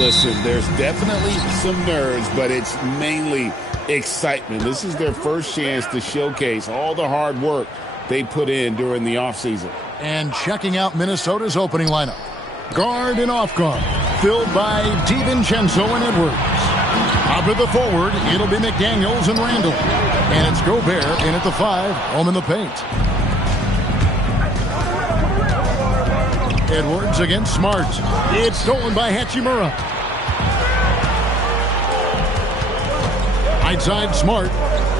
Listen, there's definitely some nerves, but it's mainly excitement. This is their first chance to showcase all the hard work they put in during the offseason. And checking out Minnesota's opening lineup. Guard and off guard, filled by DiVincenzo and Edwards. Out of the forward, it'll be McDaniels and Randall. And it's Gobert in at the 5, home in the paint. Edwards against Smart. It's stolen by Hachimura. Right side Smart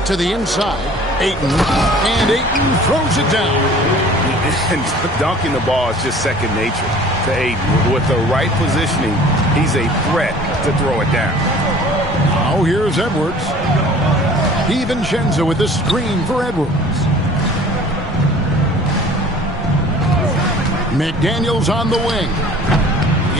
to the inside. Ayton. And Ayton throws it down. And dunking the ball is just second nature to Ayton. With the right positioning, he's a threat to throw it down. Now here's Edwards. DiVincenzo with the screen for Edwards. McDaniels on the wing.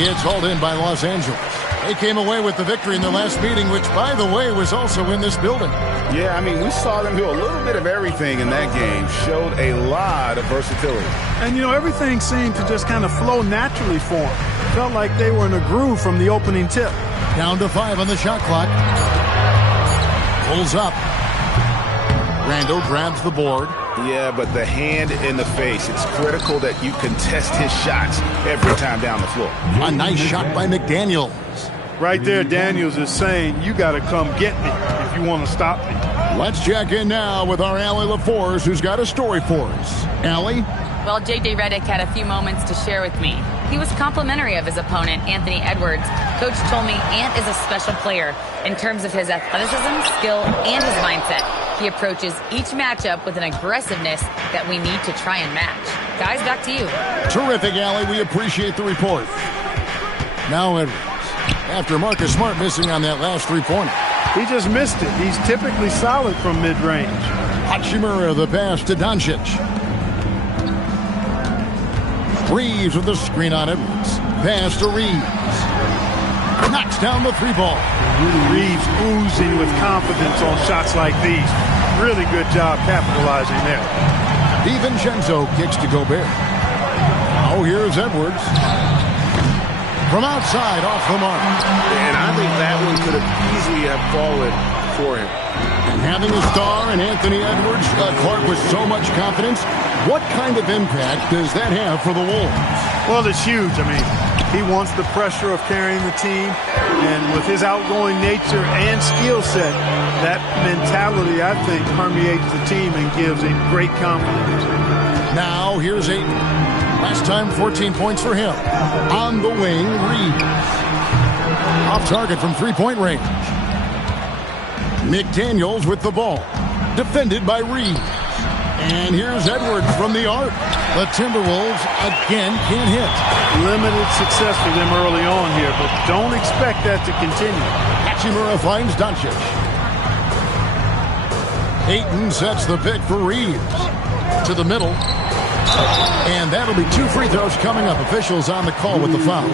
It's hauled in by Los Angeles. They came away with the victory in their last meeting, which, by the way, was also in this building. Yeah, I mean, we saw them do a little bit of everything in that game. Showed a lot of versatility. And, you know, everything seemed to just kind of flow naturally for them. Felt like they were in a groove from the opening tip. Down to 5 on the shot clock. Pulls up. Randall grabs the board. Yeah, but the hand in the face, it's critical that you contest his shots every time down the floor. A nice shot by McDaniels. Right there, Daniels is saying, you got to come get me if you want to stop me. Let's check in now with our Allie LaForce, who's got a story for us. Allie? Well, J.J. Redick had a few moments to share with me. He was complimentary of his opponent, Anthony Edwards. Coach told me Ant is a special player in terms of his athleticism, skill, and his mindset. He approaches each matchup with an aggressiveness that we need to try and match. Guys, back to you. Terrific, Allie. We appreciate the report. Now Edwards. After Marcus Smart missing on that last three-pointer. He just missed it. He's typically solid from mid-range. Hachimura the pass to Doncic. Reeves with the screen on Edwards. Pass to Reeves. Knocks down the 3-ball. Reeves oozing with confidence on shots like these. Really good job capitalizing there. DiVincenzo kicks to Gobert. Now here's Edwards. From outside, off the mark. And I think that one could have easily have fallen for him. And having a star in Anthony Edwards, Clark with so much confidence, what kind of impact does that have for the Wolves? Well, it's huge. I mean, he wants the pressure of carrying the team, and with his outgoing nature and skill set, that mentality, I think, permeates the team and gives him great confidence. Now, here's Ayton. Last time, 14 points for him. On the wing, Reeves. Off target from three-point range. McDaniels with the ball. Defended by Reeves. And here's Edwards from the arc. The Timberwolves again can't hit. Limited success for them early on here, but don't expect that to continue. Hachimura finds Doncic. Ayton sets the pick for Reeves. To the middle. And that'll be 2 free throws coming up. Officials on the call with the foul.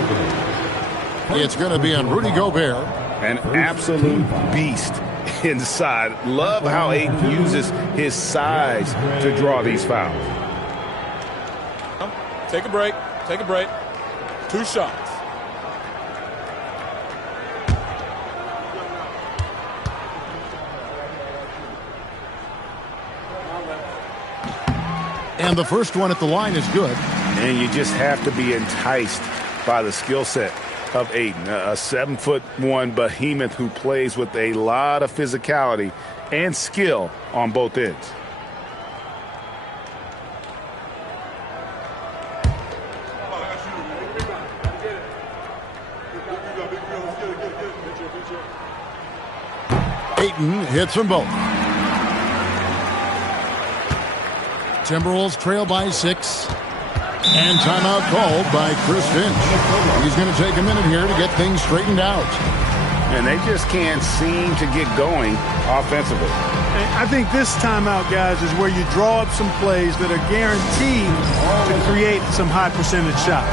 It's going to be on Rudy Gobert. An absolute beast inside. Love how Ayton uses his size to draw these fouls. Take a break. Take a break. 2 shots. And the first one at the line is good. And you just have to be enticed by the skill set of Ayton. A 7'1" behemoth who plays with a lot of physicality and skill on both ends. Ayton hits them both. Timberwolves trail by 6. And timeout called by Chris Finch. He's going to take a minute here to get things straightened out. And they just can't seem to get going offensively. I think this timeout, guys, is where you draw up some plays that are guaranteed to create some high percentage shots.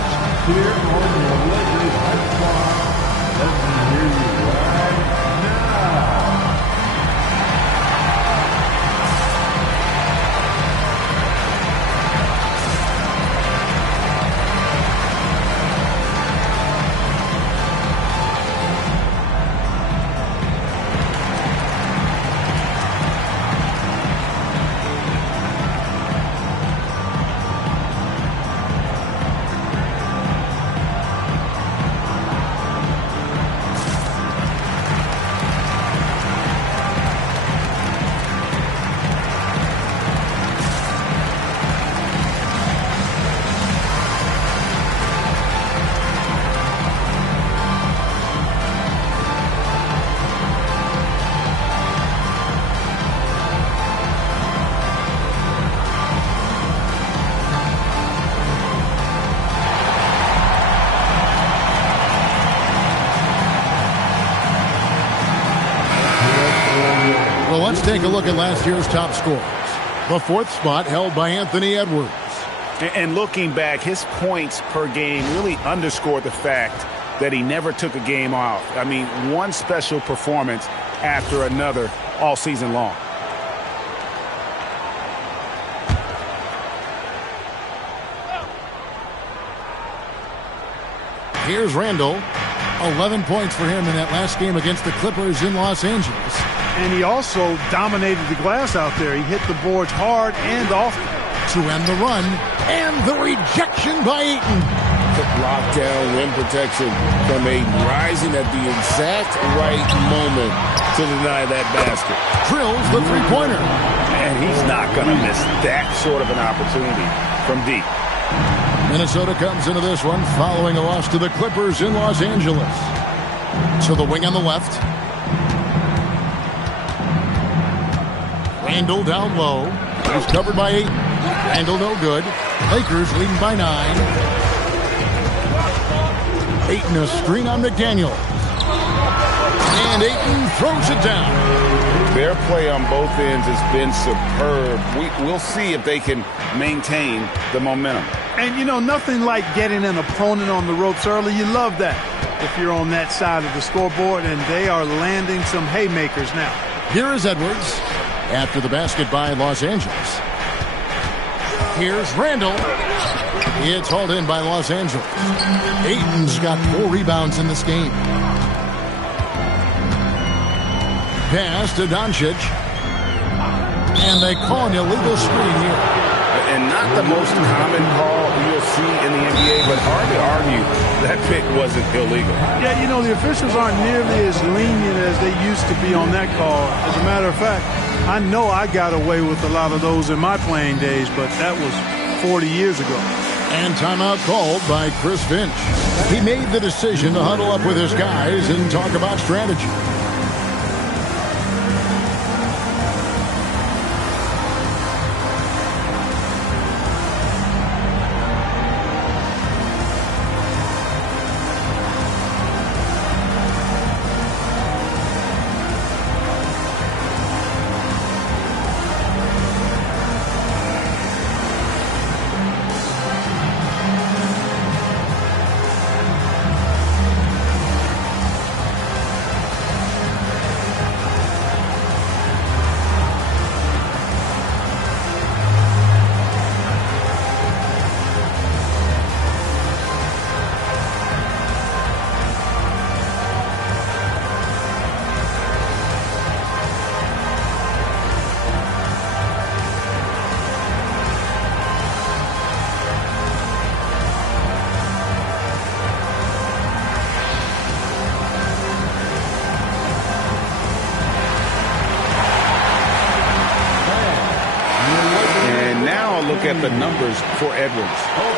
Let's take a look at last year's top scorers. The fourth spot held by Anthony Edwards. And looking back, his points per game really underscored the fact that he never took a game off. I mean, one special performance after another all season long. Here's Randall. 11 points for him in that last game against the Clippers in Los Angeles. And he also dominated the glass out there. He hit the boards hard and often. To end the run, and the rejection by Ayton. Lockdown rim protection from Ayton, rising at the exact right moment to deny that basket. Drills the three-pointer. And he's not going to miss that sort of an opportunity from deep. Minnesota comes into this one following a loss to the Clippers in Los Angeles. So the wing on the left. Randall down low. He's covered by Ayton. Randall no good. Lakers leading by 9. Ayton a screen on McDaniel. And Ayton throws it down. Their play on both ends has been superb. We'll see if they can maintain the momentum. And, you know, nothing like getting an opponent on the ropes early. You love that if you're on that side of the scoreboard, and they are landing some haymakers now. Here is Edwards after the basket by Los Angeles. Here's Randall. It's hauled in by Los Angeles. Ayton's got 4 rebounds in this game. Pass to Doncic. And they call an illegal screen here. And not the most common call you'll see in the NBA, but hard to argue that pick wasn't illegal. Yeah, you know, the officials aren't nearly as lenient as they used to be on that call. As a matter of fact, I know I got away with a lot of those in my playing days, but that was 40 years ago. And timeout called by Chris Finch. He made the decision to huddle up with his guys and talk about strategy. At the numbers for Edwards.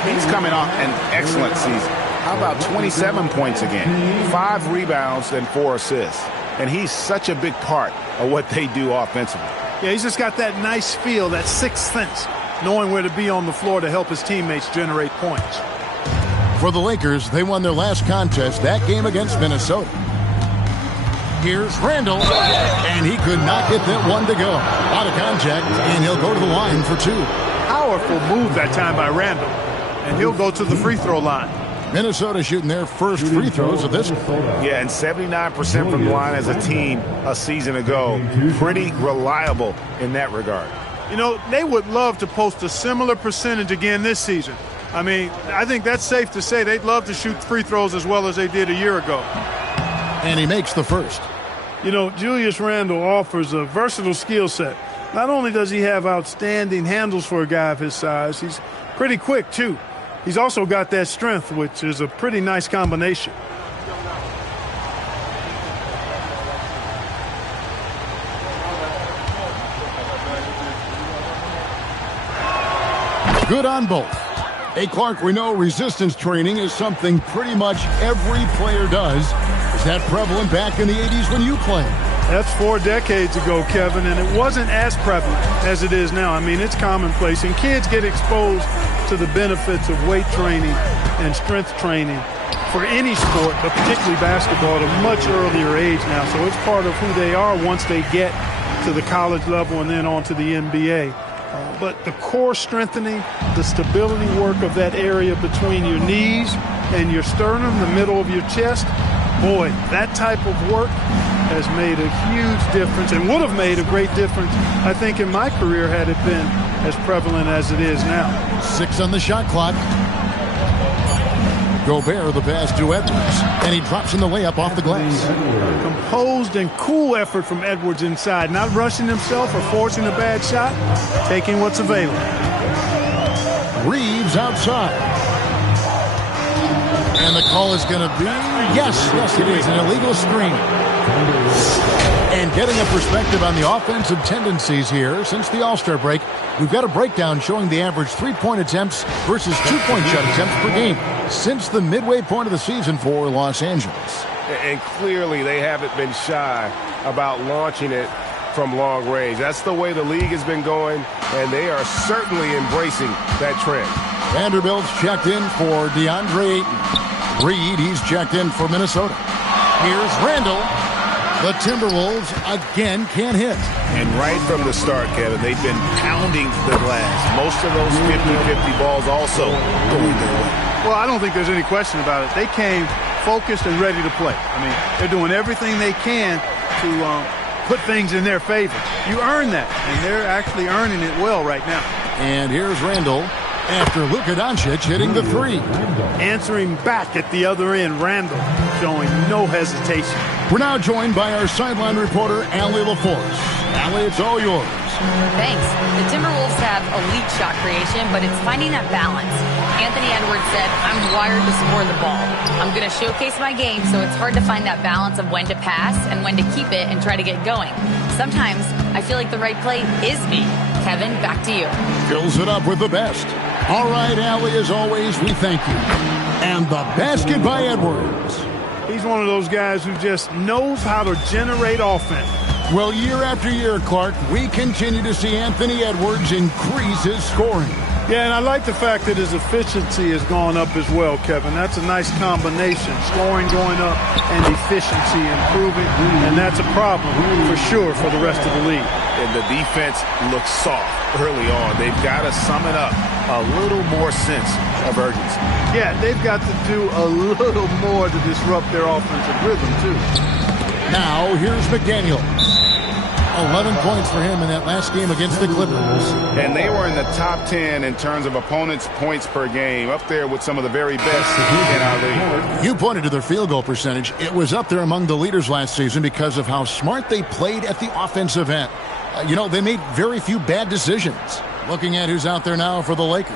He's coming off an excellent season. How about 27 points a game, 5 rebounds, and 4 assists? And he's such a big part of what they do offensively. Yeah, he's just got that nice feel, that sixth sense, knowing where to be on the floor to help his teammates generate points. For the Lakers, they won their last contest, that game against Minnesota. Here's Randall, and he could not get that one to go. Out of contact, and he'll go to the line for 2. Powerful move that time by Randall, and he'll go to the free throw line. Minnesota shooting their first free throws of this. Yeah, and 79% from the line as a team a season ago. Pretty reliable in that regard. You know, they would love to post a similar percentage again this season. I mean, I think that's safe to say they'd love to shoot free throws as well as they did a year ago. And he makes the first. You know, Julius Randle offers a versatile skill set. Not only does he have outstanding handles for a guy of his size, he's pretty quick, too. He's also got that strength, which is a pretty nice combination. Good on both. Hey, Clark, we know resistance training is something pretty much every player does. Is that prevalent back in the 80s when you played? That's 4 decades ago, Kevin, and it wasn't as prevalent as it is now. I mean, it's commonplace, and kids get exposed to the benefits of weight training and strength training for any sport, but particularly basketball, at a much earlier age now. So it's part of who they are once they get to the college level and then on to the NBA. But the core strengthening, the stability work of that area between your knees and your sternum, the middle of your chest, boy, that type of work has made a huge difference and would have made a great difference, I think, in my career had it been as prevalent as it is now. 6 on the shot clock. Gobert the pass to Edwards, and he drops in the layup off the glass. Composed and cool effort from Edwards inside, not rushing himself or forcing a bad shot, taking what's available. Reeves outside. And the call is going to be, yes, it is, an illegal screen. And getting a perspective on the offensive tendencies here since the All-Star break, we've got a breakdown showing the average 3-point attempts versus 2-point shot attempts per game since the midway point of the season for Los Angeles. And clearly they haven't been shy about launching it from long range. That's the way the league has been going, and they are certainly embracing that trend. Vanderbilt's checked in for DeAndre Ayton. Reed, he's checked in for Minnesota. Here's Randall. The Timberwolves again can't hit. And right from the start, Kevin, they've been pounding the glass. Most of those 50-50 balls also going their way. Well, I don't think there's any question about it. They came focused and ready to play. I mean, they're doing everything they can to put things in their favor. You earn that, and they're actually earning it well right now. And here's Randall after Luka Doncic hitting the 3. Answering back at the other end, Randall showing no hesitation. We're now joined by our sideline reporter, Allie LaForce. Allie, it's all yours. Thanks. The Timberwolves have elite shot creation, but it's finding that balance. Anthony Edwards said, I'm wired to score the ball. I'm going to showcase my game, so it's hard to find that balance of when to pass and when to keep it and try to get going. Sometimes I feel like the right play is me. Kevin, back to you. Fills it up with the best. All right, Allie, as always, we thank you. And the basket by Edwards. He's one of those guys who just knows how to generate offense. Well, year after year, Clark, we continue to see Anthony Edwards increase his scoring. Yeah, and I like the fact that his efficiency has gone up as well, Kevin. That's a nice combination. Scoring going up and efficiency improving, and that's a problem for sure for the rest of the league. And the defense looks soft early on. They've got to sum it up a little more sense of urgency. Yeah, they've got to do a little more to disrupt their offensive rhythm, too. Now, here's McDaniels. 11 points for him in that last game against the Clippers. And they were in the top 10 in terms of opponents' points per game, up there with some of the very best in our league. You pointed to their field goal percentage. It was up there among the leaders last season because of how smart they played at the offensive end. They made very few bad decisions. Looking at who's out there now for the Lakers.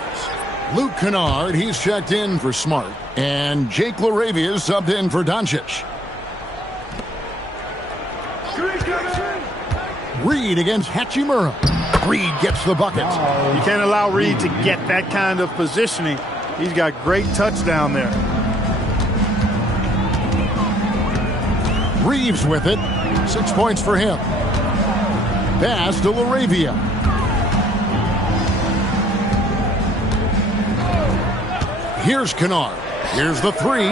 Luke Kennard, he's checked in for Smart. And Jake LaRavia is subbed in for Doncic. Reed against Hachimura. Reed gets the bucket. You can't allow Reed to get that kind of positioning. He's got great touch down there. Reeves with it. 6 points for him. Pass to LaRavia. Here's Kennard. Here's the 3.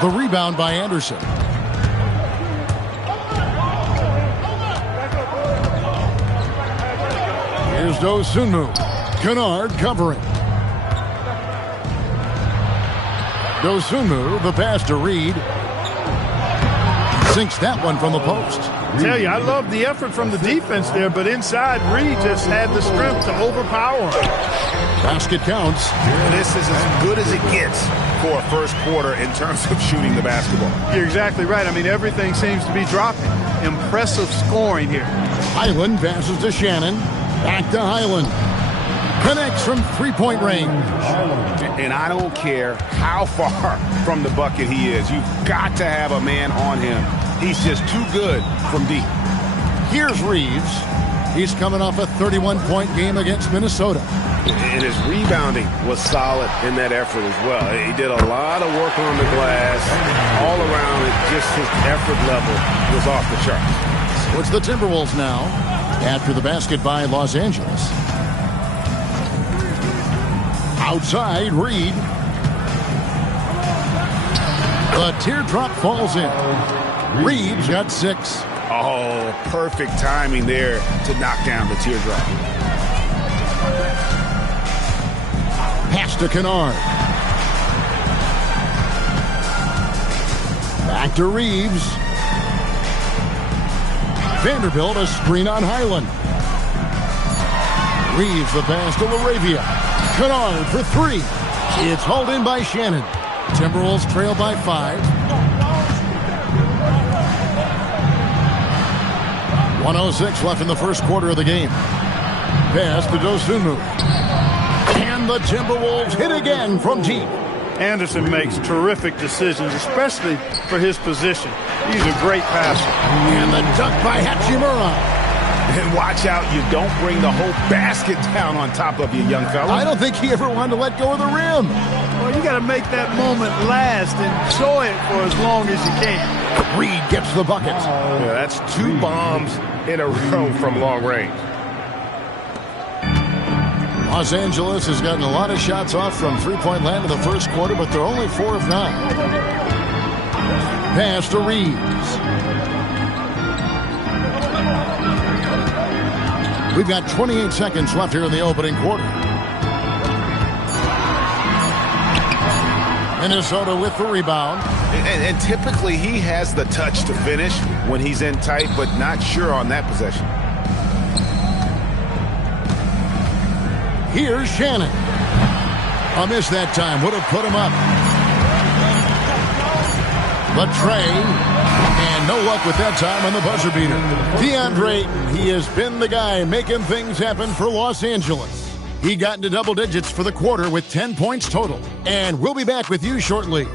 The rebound by Anderson. Here's Dosunmu. Kennard covering. Dosunmu, the pass to Reed. Sinks that one from the post. Tell you, I love the effort from the defense there, but inside, Reed just had the strength to overpower him. Basket counts. This is as good as it gets for a first quarter in terms of shooting the basketball. You're exactly right. I mean, everything seems to be dropping. Impressive scoring here. Highland passes to Shannon. Back to Highland. Connects from three-point range. And I don't care how far from the bucket he is. You've got to have a man on him. He's just too good from deep. Here's Reeves. He's coming off a 31-point game against Minnesota. And his rebounding was solid in that effort as well. He did a lot of work on the glass. All around it, just his effort level was off the charts. So it's the Timberwolves now after the basket by Los Angeles. Outside, Reed. The teardrop falls in. Reed's got 6. Oh, perfect timing there to knock down the teardrop. Pass to Kunad. Back to Reeves. Vanderbilt a screen on Highland. Reeves the pass to LaRavia. Kunad for three. It's hauled in by Shannon. Timberwolves trail by 5. 1:06 left in the first quarter of the game. Pass to Dosunmu. And the Timberwolves hit again from deep. Anderson makes terrific decisions, especially for his position. He's a great passer. And the dunk by Hachimura. And watch out, you don't bring the whole basket down on top of you, young fella. I don't think he ever wanted to let go of the rim. Well, you got to make that moment last. Enjoy it for as long as you can. Reed gets the bucket. Yeah, that's 2 bombs in a row from long range. Los Angeles has gotten a lot of shots off from three-point land in the first quarter, but they're only 4 of 9. Pass to Reeves. We've got 28 seconds left here in the opening quarter. Minnesota with the rebound. And typically he has the touch to finish when he's in tight, but not sure on that possession. Here's Shannon. A miss that time. Would have put him up. The tray. And no luck with that time on the buzzer beater. DeAndre Ayton, he has been the guy making things happen for Los Angeles. He got into double digits for the quarter with 10 points total. And we'll be back with you shortly.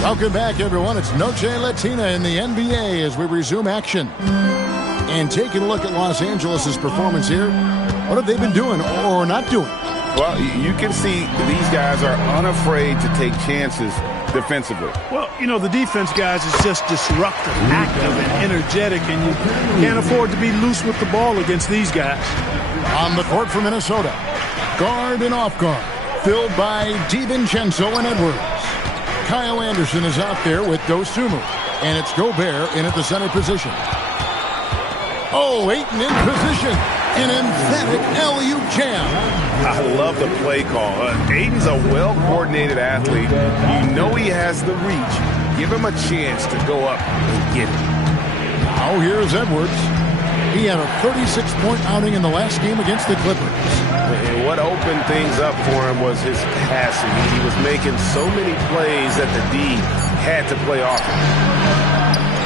Welcome back, everyone. It's Noche Latina in the NBA as we resume action. And taking a look at Los Angeles' performance here, what have they been doing or not doing? Well, you can see these guys are unafraid to take chances defensively. Well, you know, the defense, guys, is just disruptive, active, and energetic, and you can't afford to be loose with the ball against these guys. On the court for Minnesota, guard and off guard, filled by DiVincenzo and Edwards. Kyle Anderson is out there with Dosunmu, and it's Gobert in at the center position. Oh, Ayton in position. An emphatic alley-oop jam. I love the play call. Ayton's a well-coordinated athlete. You know he has the reach. Give him a chance to go up and get it. Now here's Edwards. He had a 36-point outing in the last game against the Clippers. And what opened things up for him was his passing. He was making so many plays that the D had to play off him.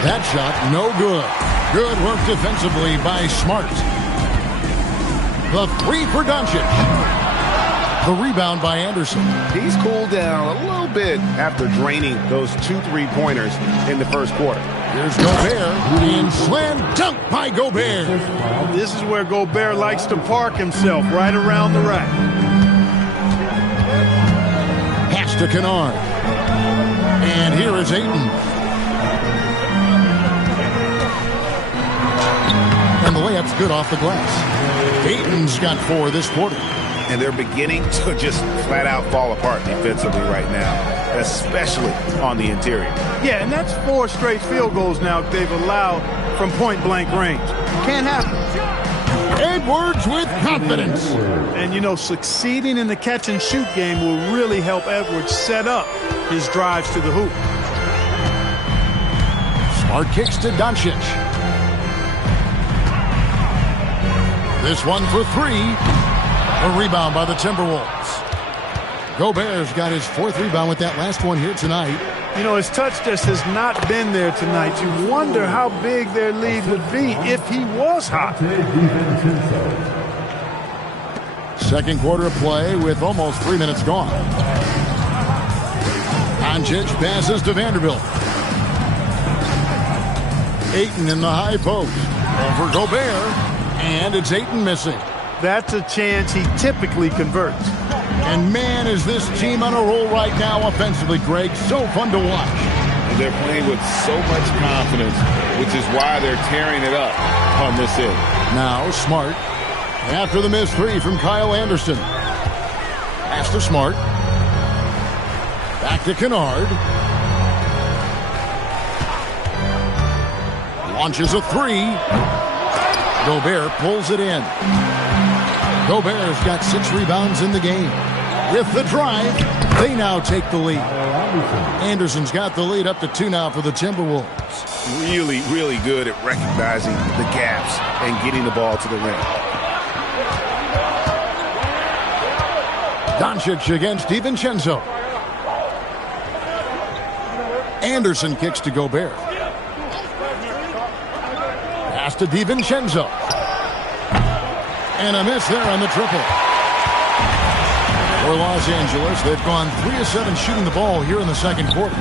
That shot, no good. Good work defensively by Smart. The three for Doncic. The rebound by Anderson. He's cooled down a little bit after draining those 2 3-pointers in the first quarter. Here's Gobert, and slam dunk by Gobert. This is where Gobert likes to park himself, right around the rack. Pass to Kunad. And here is Ayton. And the layup's good off the glass. Ayton's got 4 this quarter. And they're beginning to just flat out fall apart defensively right now, especially on the interior. Yeah, and that's 4 straight field goals now they've allowed from point-blank range. Can't happen. Edwards with confidence. And, you know, succeeding in the catch-and-shoot game will really help Edwards set up his drives to the hoop. Smart kicks to Doncic. This one for 3. A rebound by the Timberwolves. Gobert's got his 4th rebound with that last one here tonight. You know, his touch just has not been there tonight. You wonder how big their lead would be if he was hot. Second quarter of play with almost 3 minutes gone. Doncic passes to Vanderbilt. Ayton in the high post. Over Gobert. And it's Ayton missing. That's a chance he typically converts. And man, is this team on a roll right now offensively, Greg. So fun to watch. And they're playing with so much confidence, which is why they're tearing it up on this end. Now Smart. After the missed 3 from Kyle Anderson. Pass to Smart. Back to Kunad. Launches a 3. Gobert pulls it in. Gobert's got 6 rebounds in the game. With the drive, they now take the lead. Anderson's got the lead up to 2 now for the Timberwolves. Really, really good at recognizing the gaps and getting the ball to the rim. Doncic against DiVincenzo. Anderson kicks to Gobert. Pass to DiVincenzo. And a miss there on the triple. For Los Angeles, they've gone 3 of 7 shooting the ball here in the second quarter.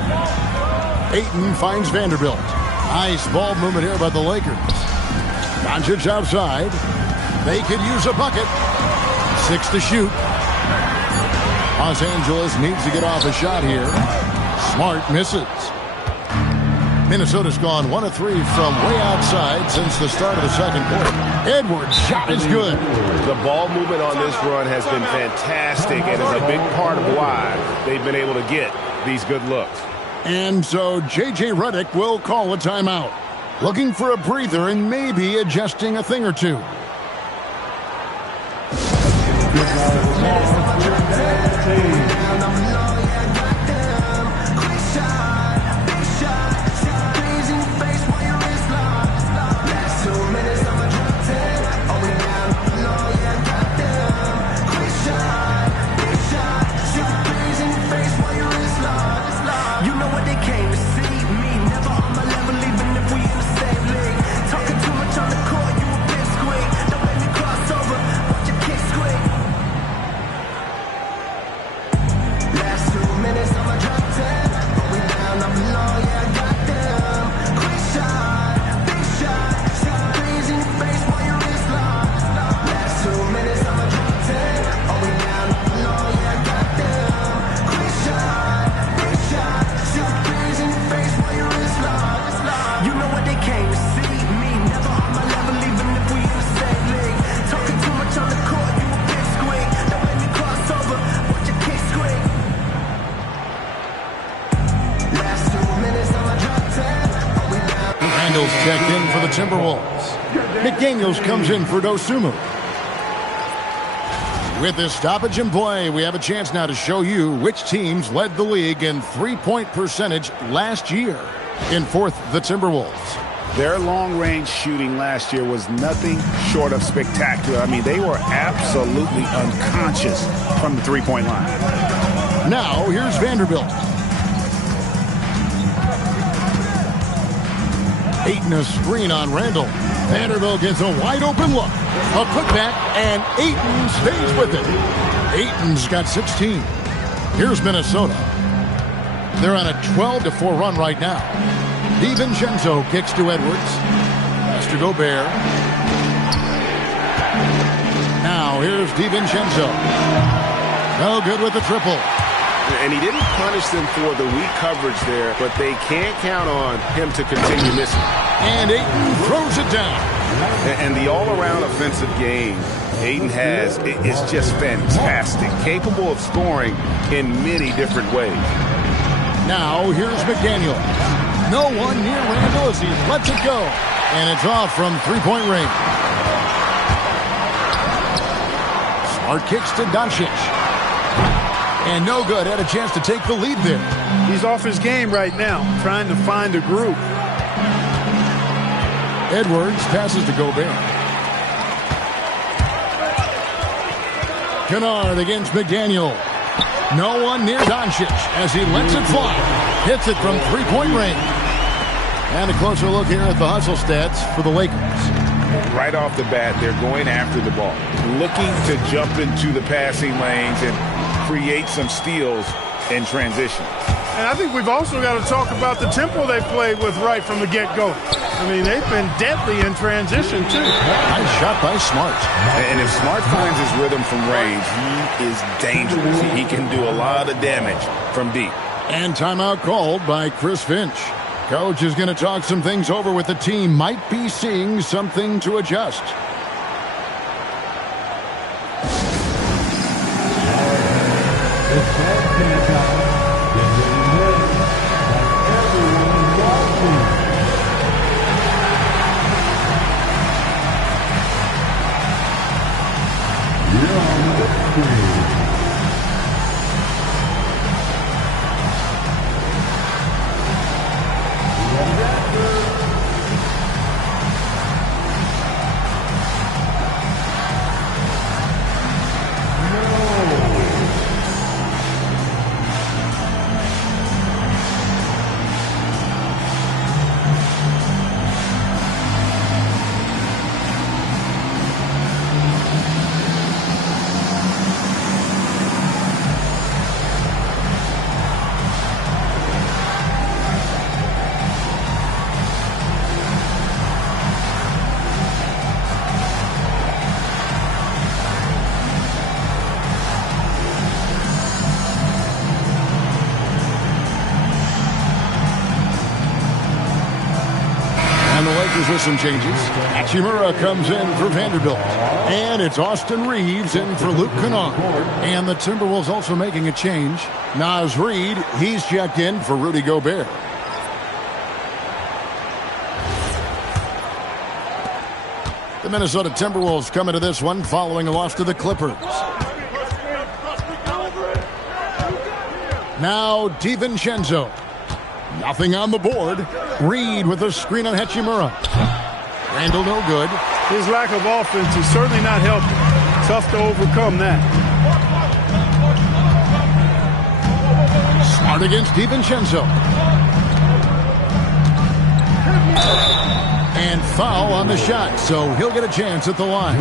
Ayton finds Vanderbilt. Nice ball movement here by the Lakers. Doncic outside. They could use a bucket. 6 to shoot. Los Angeles needs to get off a shot here. Smart misses. Minnesota's gone 1 of 3 from way outside since the start of the second quarter. Edwards' shot is good. The ball movement on this run has been fantastic and is a big part of why they've been able to get these good looks. And so J.J. Redick will call a timeout. Looking for a breather and maybe adjusting a thing or two. Checked in for the Timberwolves. McDaniels comes in for Dosunmu. With this stoppage in play, we have a chance now to show you which teams led the league in three-point percentage last year. In 4th, the Timberwolves. Their long-range shooting last year was nothing short of spectacular. I mean, they were absolutely unconscious from the three-point line. Now, here's Vanderbilt. Ayton a screen on Randall. Vanderbilt gets a wide-open look. A putback, and Ayton stays with it. Ayton's got 16. Here's Minnesota. They're on a 12-4 run right now. DiVincenzo kicks to Edwards. Pass to Gobert. Now here's DiVincenzo. No good with the triple. And he didn't punish them for the weak coverage there, but they can't count on him to continue missing. And Ayton throws it down. And the all-around offensive game Ayton has is just fantastic, capable of scoring in many different ways. Now here's McDaniel. No one near Randall as he lets it go. And it's off from three-point range. Smart kicks to Doncic. And no good. Had a chance to take the lead there. He's off his game right now, trying to find a group. Edwards passes to Gobert. Kunad against McDaniel. No one near Doncic as he lets it fly. Hits it from three-point range. And a closer look here at the hustle stats for the Lakers. Right off the bat, they're going after the ball, looking to jump into the passing lanes and create some steals in transition. And I think we've also got to talk about the tempo they played with right from the get-go. I mean, they've been deadly in transition, too. Nice shot by Smart. And if Smart finds his rhythm from range, he is dangerous. He can do a lot of damage from deep. And timeout called by Chris Finch. Coach is going to talk some things over with the team. Might be seeing something to adjust. With some changes. Hachimura comes in for Vanderbilt. And it's Austin Reeves in for Luke Kunad. And the Timberwolves also making a change. Naz Reid, he's checked in for Rudy Gobert. The Minnesota Timberwolves come into this one following a loss to the Clippers. Now DiVincenzo. Nothing on the board. Reed with a screen on Hachimura. Randall no good. His lack of offense is certainly not helping. Tough to overcome that. Smart against DiVincenzo. And foul on the shot, so he'll get a chance at the line.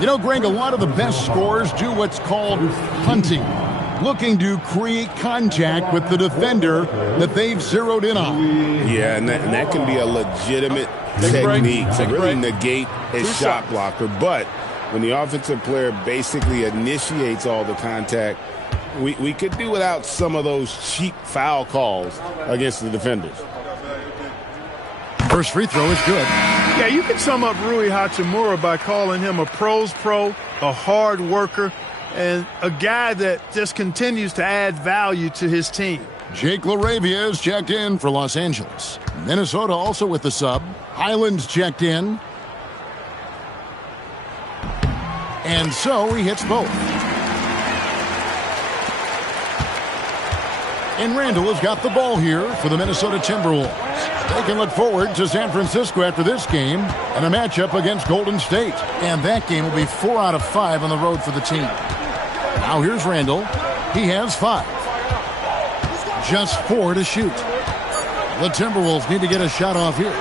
You know, Greg, a lot of the best scorers do what's called hunting. Looking to create contact with the defender that they've zeroed in on. Yeah, and that can be a legitimate technique to really negate a shot blocker. But when the offensive player basically initiates all the contact, we could do without some of those cheap foul calls against the defenders. First free throw is good. Yeah, you can sum up Rui Hachimura by calling him a pro's pro, a hard worker, and a guy that just continues to add value to his team. Jake LaRavia is checked in for Los Angeles. Minnesota also with the sub. Highland's checked in. And so he hits both. And Randall has got the ball here for the Minnesota Timberwolves. They can look forward to San Francisco after this game and a matchup against Golden State. And that game will be 4 out of 5 on the road for the team. Now here's Randall. He has 5. Just 4 to shoot. The Timberwolves need to get a shot off here.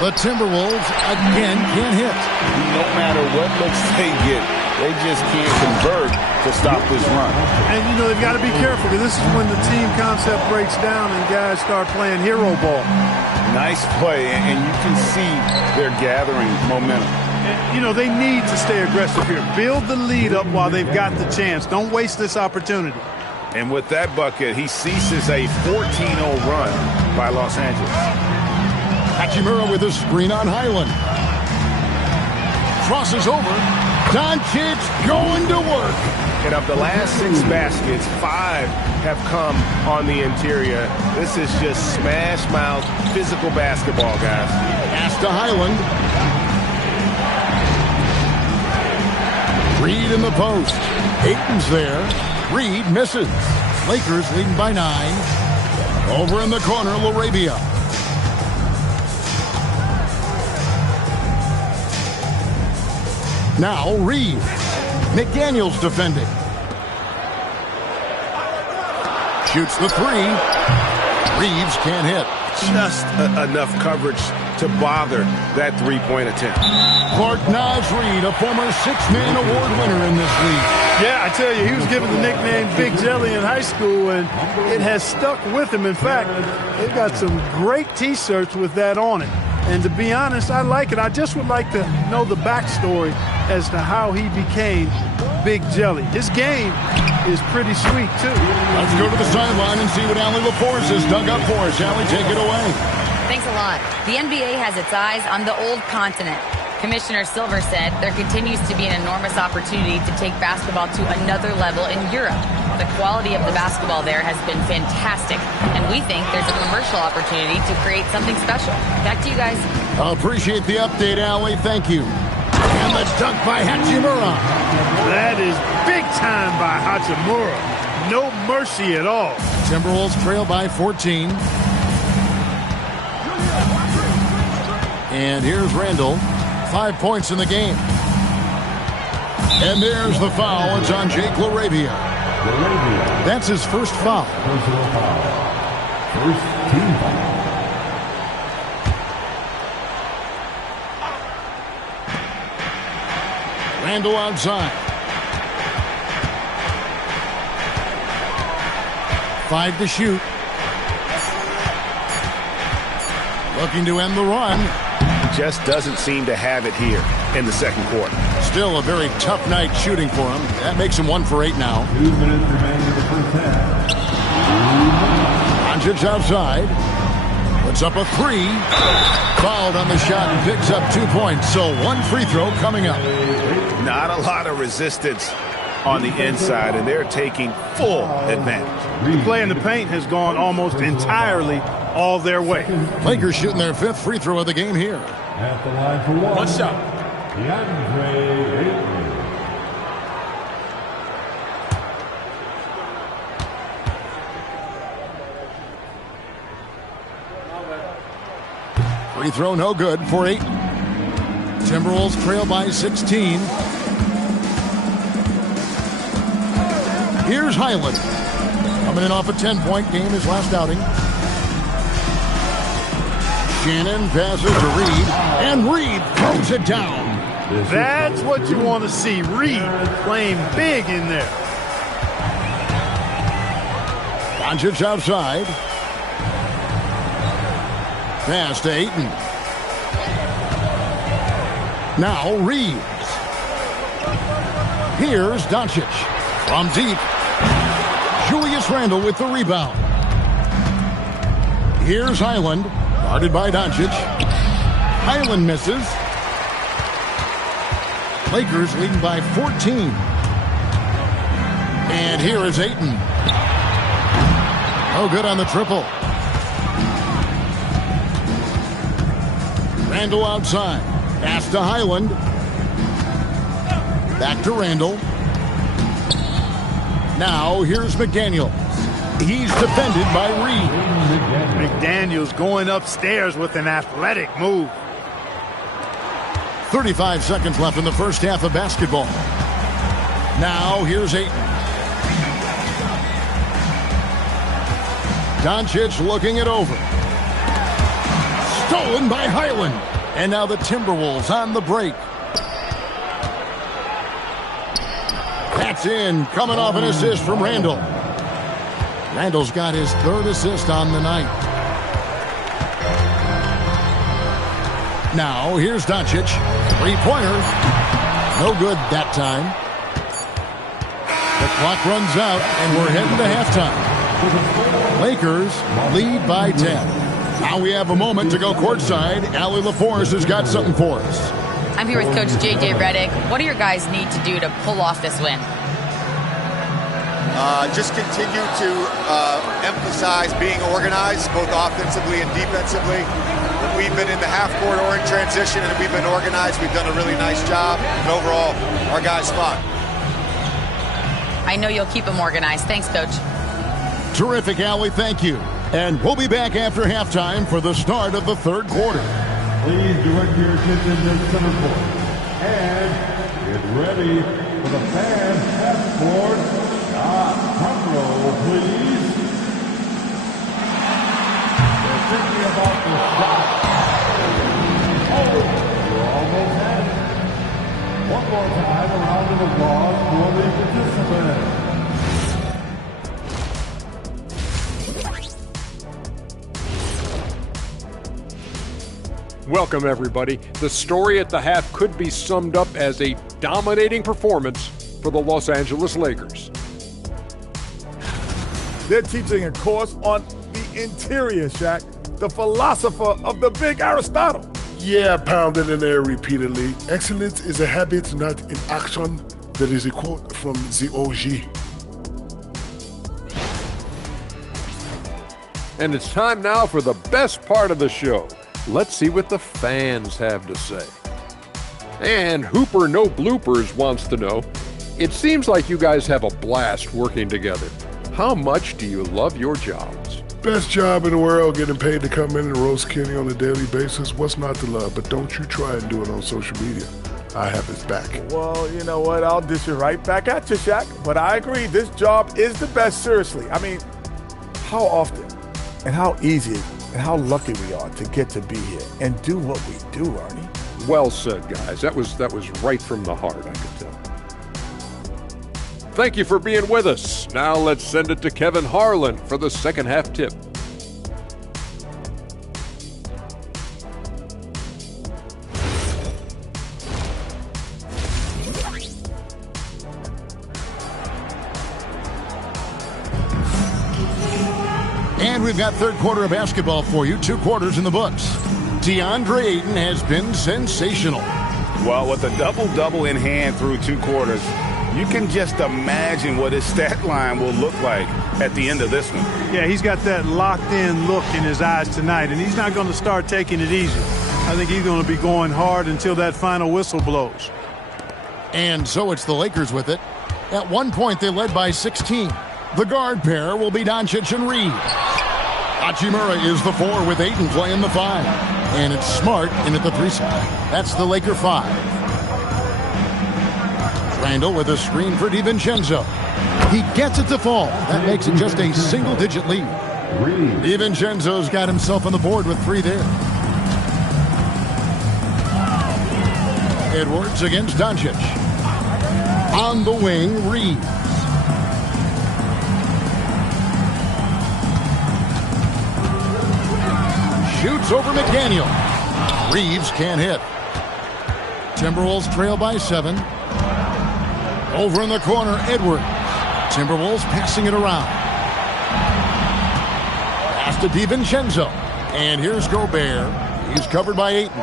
The Timberwolves again can't hit. No matter what looks they get, they just can't convert to stop this run. And, you know, they've got to be careful because this is when the team concept breaks down and guys start playing hero ball. Nice play, and you can see they're gathering momentum. And, you know, they need to stay aggressive here. Build the lead up while they've got the chance. Don't waste this opportunity. And with that bucket, he ceases a 14-0 run by Los Angeles. Hachimura with a screen on Highland. Crosses over. Doncic going to work. And of the last 6 baskets, 5 have come on the interior. This is just smash mouth physical basketball, guys. Pass to Highland. Reed in the post. Ayton's there. Reed misses. Lakers leading by 9. Over in the corner, LaRavia. Now Reed. McDaniels defending. shoots the three. Reeves can't hit. Just enough coverage to bother that three-point attempt. Clark Nasreed, a former six-man award winner in this league. Yeah, I tell you, he was given the nickname Big Jelly in high school, and it has stuck with him. In fact, they've got some great T-shirts with that on it. And to be honest, I like it. I just would like to know the backstory as to how he became Big Jelly. His game is pretty sweet, too. Let's go to the sideline and see what Allie LaForce has dug up for us. Allie, take it away. Thanks a lot. The NBA has its eyes on the old continent. Commissioner Silver said there continues to be an enormous opportunity to take basketball to another level in Europe. The quality of the basketball there has been fantastic, and we think there's a commercial opportunity to create something special. Back to you guys. I appreciate the update, Allie. Thank you. And the dunk by Hachimura. That is big time by Hachimura. No mercy at all. Timberwolves trail by 14. And here's Randall. 5 points in the game. And there's the foul. It's on Jake LaRavia. That's his first foul. First team foul. Randall outside. 5 to shoot. Looking to end the run. Just doesn't seem to have it here in the second quarter. Still a very tough night shooting for him. That makes him 1 for 8 now. 2 minutes remaining in the first half. Doncic outside. Puts up a 3. Fouled on the shot and picks up 2 points. So 1 free throw coming up. Not a lot of resistance on the inside, and they're taking full advantage. The play in the paint has gone almost entirely all their way. Lakers shooting their 5th free throw of the game here. At the line for one shot. DeAndre Ayton. Free throw no good for 8. Timberwolves trail by 16. Here's Highland. Coming in off a 10-point game his last outing. Shannon passes to Reed, and Reed throws it down. That's what you want to see. Reed playing big in there. Doncic outside. Pass to Ayton. Now Reeves. Here's Doncic. From deep. Julius Randle with the rebound. Here's Highland. Guarded by Doncic. Highland misses. Lakers leading by 14. And here is Ayton. Oh, good on the triple. Randle outside. Pass to Highland. Back to Randle. Now here's McDaniels. He's defended by Reed. McDaniels going upstairs with an athletic move. 35 seconds left in the first half of basketball. Now here's Ayton. Doncic looking it over. Stolen by Highland. And now the Timberwolves on the break. That's in, coming off an assist from Randle. Randle's got his 3rd assist on the night. Now, here's Doncic. 3-pointer. No good that time. The clock runs out, and we're heading to halftime. Lakers lead by 10. Now we have a moment to go courtside. Allie LaForce has got something for us. I'm here with Coach J.J. Redick. What do your guys need to do to pull off this win? Just continue to emphasize being organized, both offensively and defensively. We've been in the half-court or in transition, and we've been organized. We've done a really nice job. And overall, our guys fought. I know you'll keep them organized. Thanks, Coach. Terrific, Allie. Thank you. And we'll be back after halftime for the start of the 3rd quarter. Please direct your attention to center court. And get ready for the fans half court. Drum roll, please. Welcome, everybody. The story at the half could be summed up as a dominating performance for the Los Angeles Lakers. They're teaching a course on the interior, Shaq, the philosopher of the big Aristotle. Yeah, pounded in there repeatedly. Excellence is a habit, not an action. That is a quote from the OG. And it's time now for the best part of the show. Let's see what the fans have to say. And Hooper No Bloopers wants to know, it seems like you guys have a blast working together. How much do you love your jobs? Best job in the world, getting paid to come in and roast Kenny on a daily basis. What's not to love? But don't you try and do it on social media. I have his back. Well, you know what? I'll dish it right back at you, Shaq. But I agree, this job is the best, seriously. I mean, how often and how easy and how lucky we are to get to be here and do what we do, Arnie. Well said, guys. That was right from the heart, I could tell. Thank you for being with us. Now let's send it to Kevin Harlan for the second half tip. And we've got third quarter of basketball for you. 2 quarters in the books. DeAndre Ayton has been sensational. Well, with a double-double in hand through 2 quarters, you can just imagine what his stat line will look like at the end of this one. Yeah, he's got that locked-in look in his eyes tonight, and he's not going to start taking it easy. I think he's going to be going hard until that final whistle blows. And so it's the Lakers with it. At one point, they led by 16. The guard pair will be Doncic and Reed. Hachimura is the 4 with Ayton playing the 5. And it's Smart in at the 3 side. That's the Laker 5. Randall with a screen for DiVincenzo. He gets it to fall. That makes it just a single-digit lead. DiVincenzo's got himself on the board with 3 there. Edwards against Doncic. On the wing, Reed. Shoots over McDaniel. Reeves can't hit. Timberwolves trail by 7. Over in the corner, Edwards. Timberwolves passing it around. Pass to DiVincenzo. And here's Gobert. He's covered by Ayton.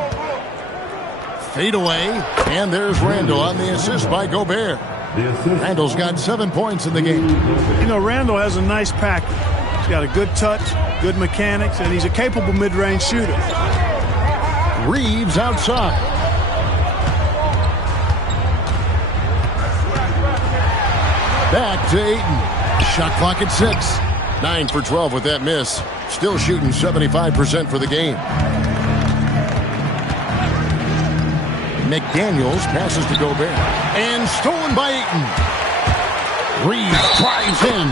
Fade away. And there's Randall on the assist by Gobert. Randall's got 7 points in the game. You know, Randall has a nice package. He's got a good touch, good mechanics, and he's a capable mid-range shooter. Reeves outside. Back to Ayton. Shot clock at 6. 9 for 12 with that miss. Still shooting 75% for the game. McDaniels passes to Gobert. And stolen by Ayton. Reeves drives in.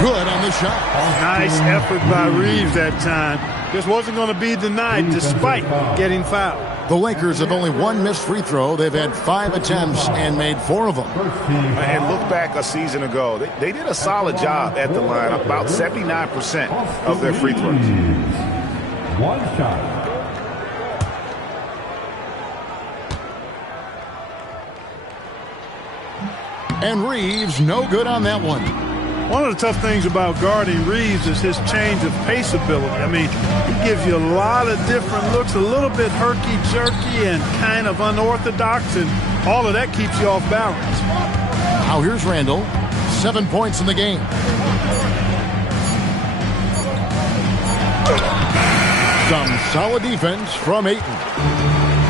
Good on the shot. Nice effort by Reeves that time. Just wasn't going to be denied despite getting fouled. The Lakers have only 1 missed free throw. They've had 5 attempts and made 4 of them. And look back a season ago. They did a solid job at the line. About 79% of their free throws. 1 shot. And Reeves, no good on that one. One of the tough things about guarding Reeves is his change of pace ability. I mean, he gives you a lot of different looks, a little bit herky-jerky and kind of unorthodox, and all of that keeps you off balance. Now here's Randall. 7 points in the game. Some solid defense from Ayton.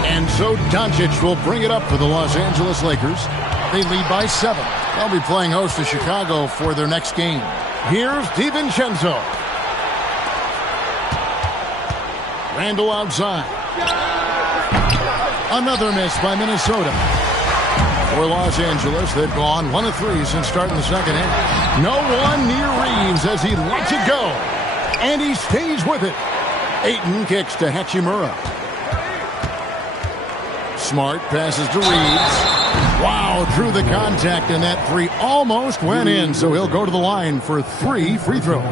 And so Doncic will bring it up for the Los Angeles Lakers. They lead by 7. They'll be playing host to Chicago for their next game. Here's DiVincenzo. Randall outside. Another miss by Minnesota. For Los Angeles, they've gone 1 of 3 since starting the second half. No one near Reeves as he lets it go. And he stays with it. Ayton kicks to Hachimura. Smart passes to Reeves. Wow, through the contact, and that 3 almost went in, so he'll go to the line for 3 free throws.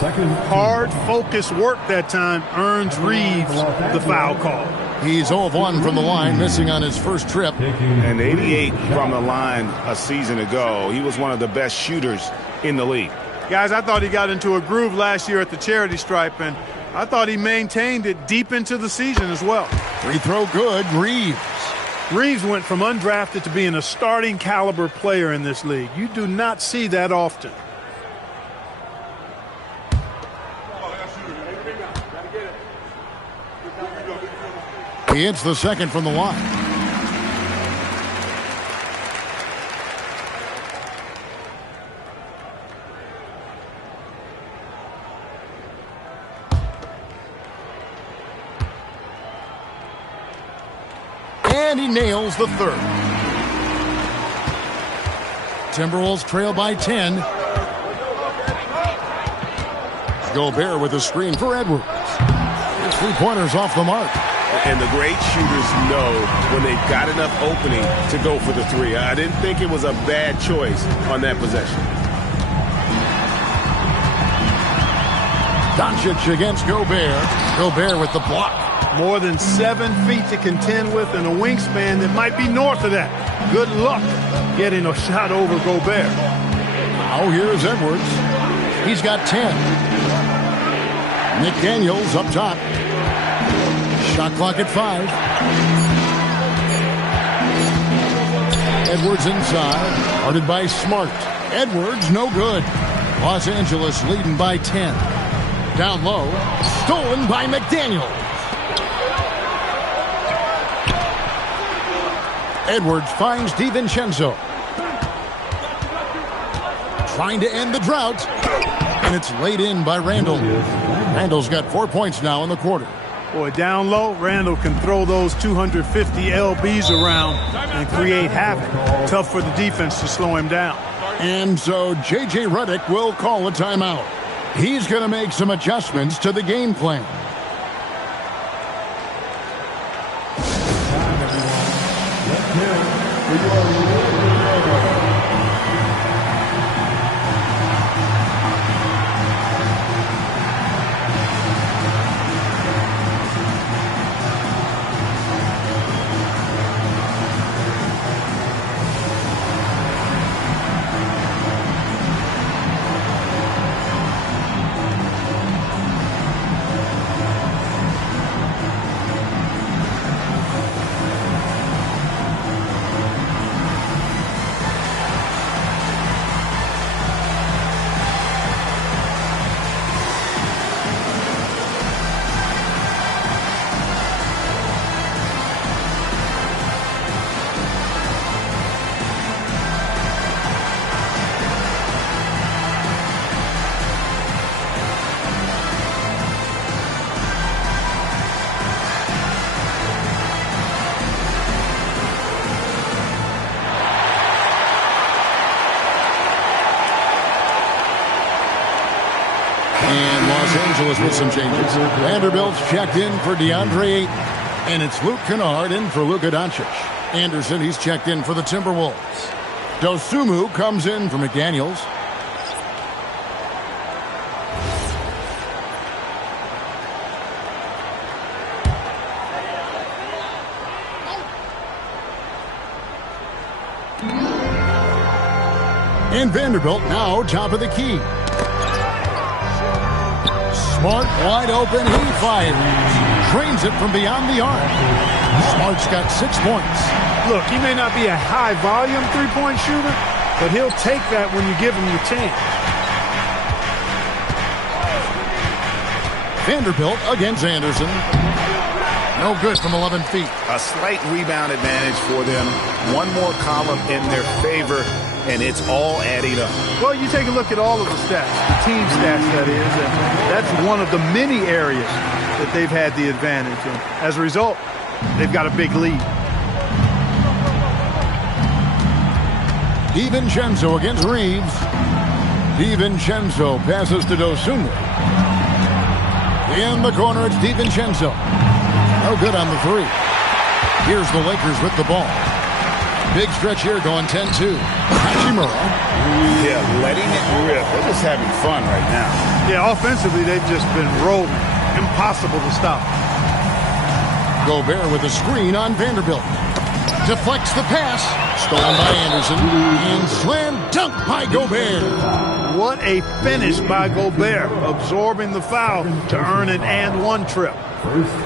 Hard, focused work that time earns Reeves the foul call. He's 0 of 1 from the line, missing on his first trip. And 88 from the line a season ago. He was one of the best shooters in the league. Guys, I thought he got into a groove last year at the charity stripe, and I thought he maintained it deep into the season as well. Free throw good, Reeves. Reeves went from undrafted to being a starting caliber player in this league. You do not see that often. He hits the second from the line. And he nails the third. Timberwolves trail by 10. Gobert with a screen for Edwards. His three-pointers off the mark. And the great shooters know when they've got enough opening to go for the three. I didn't think it was a bad choice on that possession. Doncic against Gobert. Gobert with the block. More than 7 feet to contend with and a wingspan that might be north of that. Good luck getting a shot over Gobert. Now here's Edwards. He's got 10. McDaniels up top. Shot clock at 5. Edwards inside. Guarded by Smart. Edwards no good. Los Angeles leading by 10. Down low. Stolen by McDaniels. Edwards finds DiVincenzo. Trying to end the drought. And it's laid in by Randall. Randall's got 4 points now in the quarter. Boy, down low, Randall can throw those 250 LBs around and create havoc. Tough for the defense to slow him down. And so J.J. Redick will call a timeout. He's going to make some adjustments to the game plan. With some changes. Vanderbilt's checked in for DeAndre Ayton. And it's Luke Kennard in for Luka Doncic. Anderson, he's checked in for the Timberwolves. Dosunmu comes in for McDaniels. And Vanderbilt now top of the key. Smart wide open, he fires. Drains it from beyond the arc. Smart's got 6 points. Look, he may not be a high volume three-point shooter, but he'll take that when you give him the chance. Vanderbilt against Anderson. No good from 11 feet. A slight rebound advantage for them. One more column in their favor, and it's all adding up. Well, you take a look at all of the stats, the team stats, that is, and that's one of the many areas that they've had the advantage. And as a result, they've got a big lead. DiVincenzo against Reeves. DiVincenzo passes to Dosunmu. In the corner, it's DiVincenzo. No good on the three. Here's the Lakers with the ball. Big stretch here going 10-2. Hachimura. Yeah, letting it rip. They're just having fun right now. Yeah, offensively, they've just been rolling. Impossible to stop. Gobert with a screen on Vanderbilt. Deflects the pass. Stolen by Anderson. And slam dunk by Gobert. What a finish by Gobert, absorbing the foul to earn an and one trip.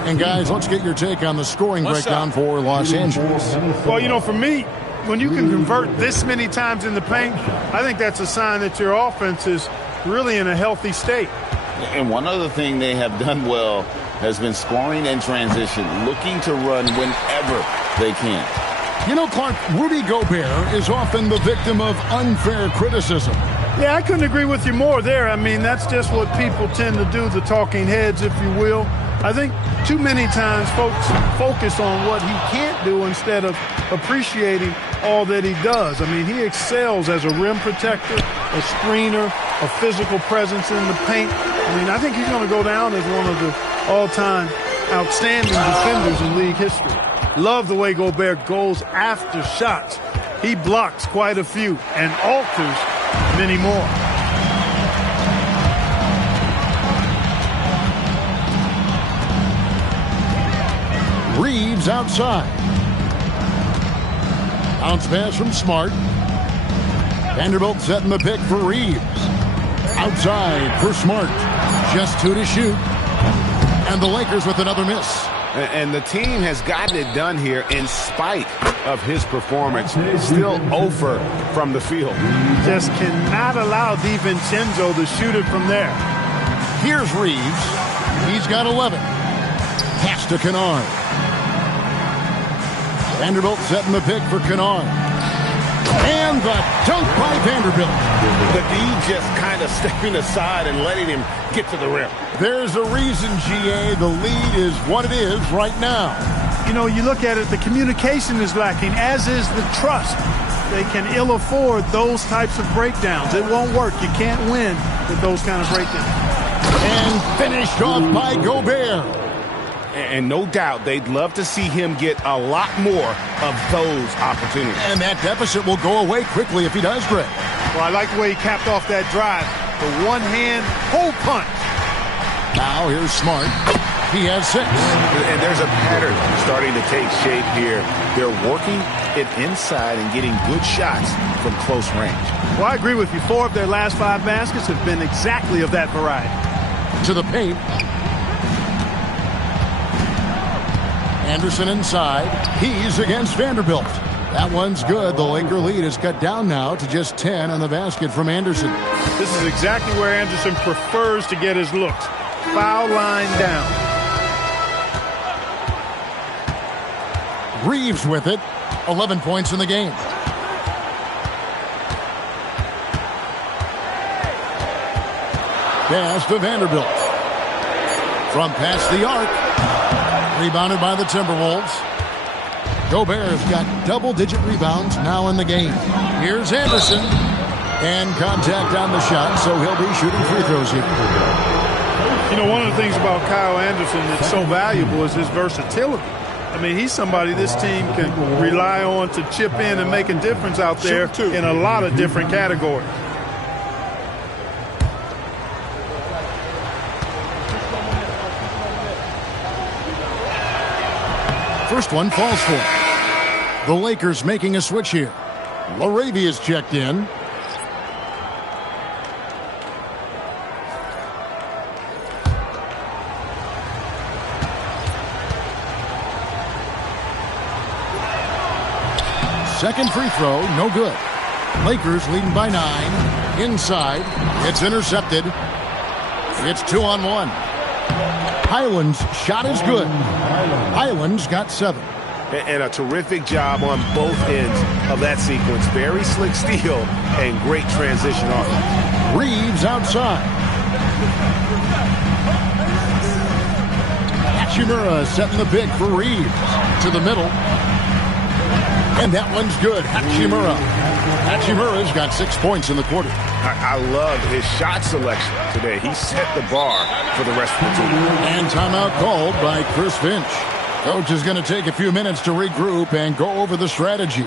And guys, let's get your take on the scoring breakdown for Los Angeles. Well, you know, for me, when you can convert this many times in the paint, I think that's a sign that your offense is really in a healthy state. And one other thing they have done well has been scoring in transition, looking to run whenever they can. You know, Clark, Rudy Gobert is often the victim of unfair criticism. Yeah, I couldn't agree with you more there. I mean, that's just what people tend to do, the talking heads, if you will. I think too many times folks focus on what he can't do instead of appreciating all that he does. I mean, he excels as a rim protector, a screener, a physical presence in the paint. I mean, I think he's going to go down as one of the all-time outstanding defenders in league history. Love the way Gobert goes after shots. He blocks quite a few and alters many more. Reeves outside. Bounce pass from Smart. Vanderbilt setting the pick for Reeves. Outside for Smart. Just 2 to shoot. And the Lakers with another miss. And the team has gotten it done here in spite of his performance. Still 0 from the field. Just cannot allow DiVincenzo to shoot it from there. Here's Reeves. He's got 11. Pass to Kunad. Vanderbilt setting the pick for Kunad. And the dunk by Vanderbilt. The D just kind of stepping aside and letting him get to the rim. There's a reason, GA, the lead is what it is right now. You know, you look at it, the communication is lacking, as is the trust. They can ill afford those types of breakdowns. It won't work. You can't win with those kind of breakdowns. And finished off by Gobert. And no doubt they'd love to see him get a lot more of those opportunities. And that deficit will go away quickly if he does, Greg. Well, I like the way he capped off that drive. The one-hand hole punch. Now here's Smart. He has 6. And there's a pattern starting to take shape here. They're working it inside and getting good shots from close range. Well, I agree with you. 4 of their last 5 baskets have been exactly of that variety. To the paint. Anderson inside. He's against Vanderbilt. That one's good. The Laker lead is cut down now to just 10 on the basket from Anderson. This is exactly where Anderson prefers to get his looks. Foul line down. Reeves with it. 11 points in the game. Pass to Vanderbilt. From past the arc. Rebounded by the Timberwolves. Gobert's got double-digit rebounds now in the game. Here's Anderson. And contact on the shot, so he'll be shooting free throws here. You know, one of the things about Kyle Anderson that's so valuable is his versatility. I mean, he's somebody this team can rely on to chip in and make a difference out there in a lot of different categories. First one falls for him. The Lakers making a switch here. Laravia's checked in. Second free throw, no good. Lakers leading by 9. Inside, it's intercepted. It's 2-on-1. Highland's shot is good. Highland's got 7. And a terrific job on both ends of that sequence. Very slick steal and great transition offense. Reeves outside. Hachimura setting the pick for Reeves. To the middle. And that one's good. Hachimura. Hachimura's got 6 points in the quarter. I love his shot selection today. He set the bar for the rest of the team. And timeout called by Chris Finch. Coach is going to take a few minutes to regroup and go over the strategy.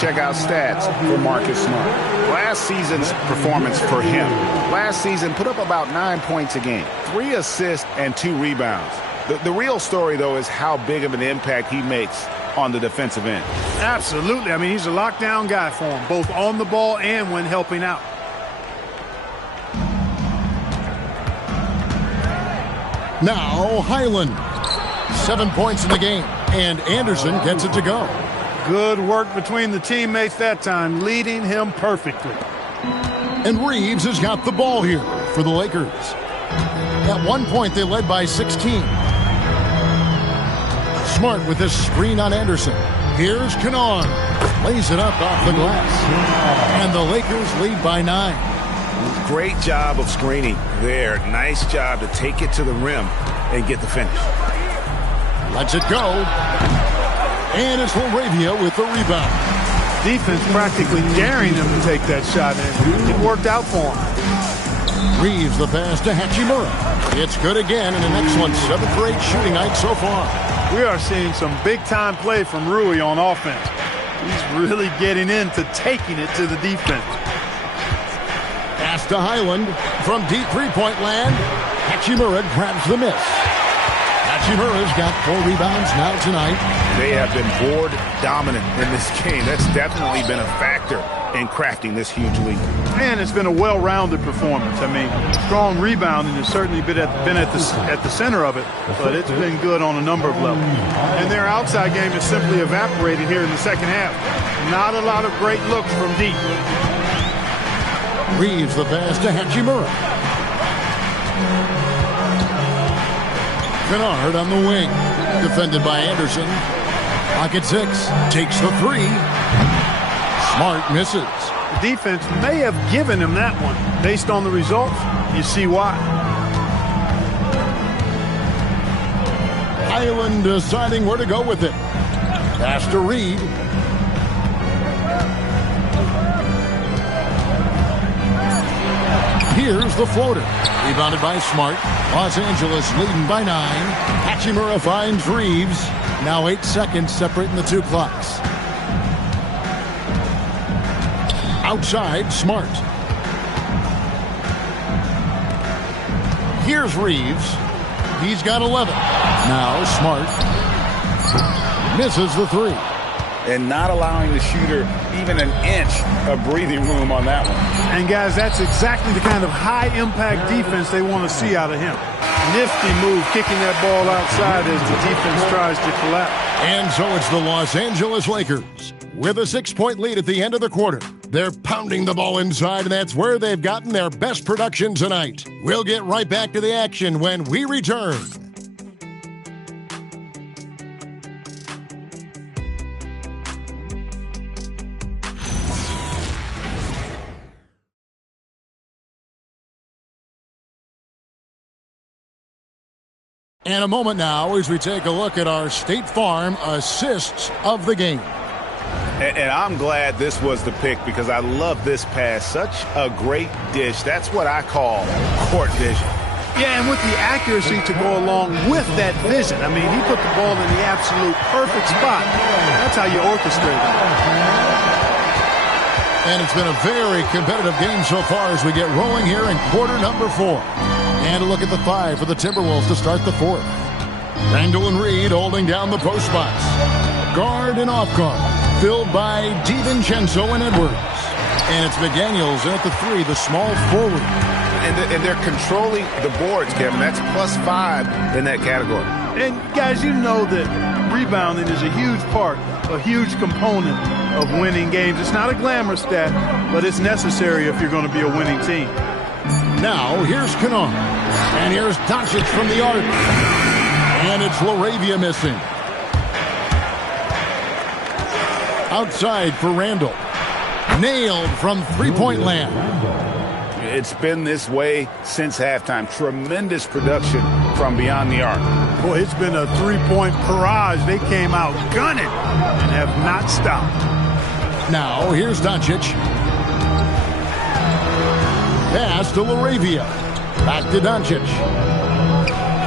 Check out stats for Marcus Smart. Last season's performance for him. Last season put up about 9 points a game, 3 assists and 2 rebounds. The real story, though, is how big of an impact he makes on the defensive end. Absolutely. I mean, he's a lockdown guy for him, both on the ball and when helping out. Now Highland. 7 points in the game, and Anderson gets it to go. Good work between the teammates that time, leading him perfectly. And Reeves has got the ball here for the Lakers. At one point, they led by 16. Smart with this screen on Anderson. Here's Kunad. Lays it up off the glass. And the Lakers lead by 9. Great job of screening there. Nice job to take it to the rim and get the finish. Lets it go. And it's Laravia with the rebound. Defense practically daring him to take that shot, and it worked out for him. Reeves the pass to Hachimura. It's good again, and an excellent 7 for 8 shooting night so far. We are seeing some big-time play from Rui on offense. He's really getting into taking it to the defense. Pass to Highland from deep three-point land. Hachimura grabs the miss. Hachimura's got 4 rebounds now tonight. They have been board dominant in this game. That's definitely been a factor in crafting this huge lead. And it's been a well-rounded performance. I mean, strong rebounding has certainly been at the center of it, but it's been good on a number of levels. And their outside game has simply evaporated here in the second half. Not a lot of great looks from deep. Reeves the pass to Hachimura. Kunad on the wing. Defended by Anderson. Clock at 6. Takes the 3. Smart misses. The defense may have given him that one. Based on the results, you see why. Highland deciding where to go with it. Pass to Reed. Here's the floater. Rebounded by Smart. Los Angeles leading by 9. Hachimura finds Reeves. Now 8 seconds separating the 2 clocks. Outside, Smart. Here's Reeves. He's got 11. Now Smart misses the 3. And not allowing the shooter even an inch of breathing room on that one. And guys, that's exactly the kind of high-impact defense they want to see out of him. Nifty move, kicking that ball outside as the defense tries to collapse. And so it's the Los Angeles Lakers with a 6-point lead at the end of the quarter. They're pounding the ball inside, and that's where they've gotten their best production tonight. We'll get right back to the action when we return. And a moment now as we take a look at our State Farm assists of the game. And I'm glad this was the pick because I love this pass. Such a great dish. That's what I call court vision. Yeah, and with the accuracy to go along with that vision. I mean, he put the ball in the absolute perfect spot. That's how you orchestrate it. And it's been a very competitive game so far as we get rolling here in quarter number 4. And a look at the 5 for the Timberwolves to start the 4th. Randall and Reed holding down the post spots. Guard and off guard, filled by DiVincenzo and Edwards. And it's McDaniels at the 3, the small forward. And they're controlling the boards, Kevin. That's +5 in that category. And guys, you know that rebounding is a huge part, a huge component of winning games. It's not a glamour stat, but it's necessary if you're going to be a winning team. Now, here's Kunad. And here's Doncic from the arc. And it's LaRavia missing. Outside for Randall. Nailed from three-point land. It's been this way since halftime. Tremendous production from beyond the arc. Boy, it's been a three-point barrage. They came out gunning and have not stopped. Now, here's Doncic. Pass to LaRavia. Back to Doncic.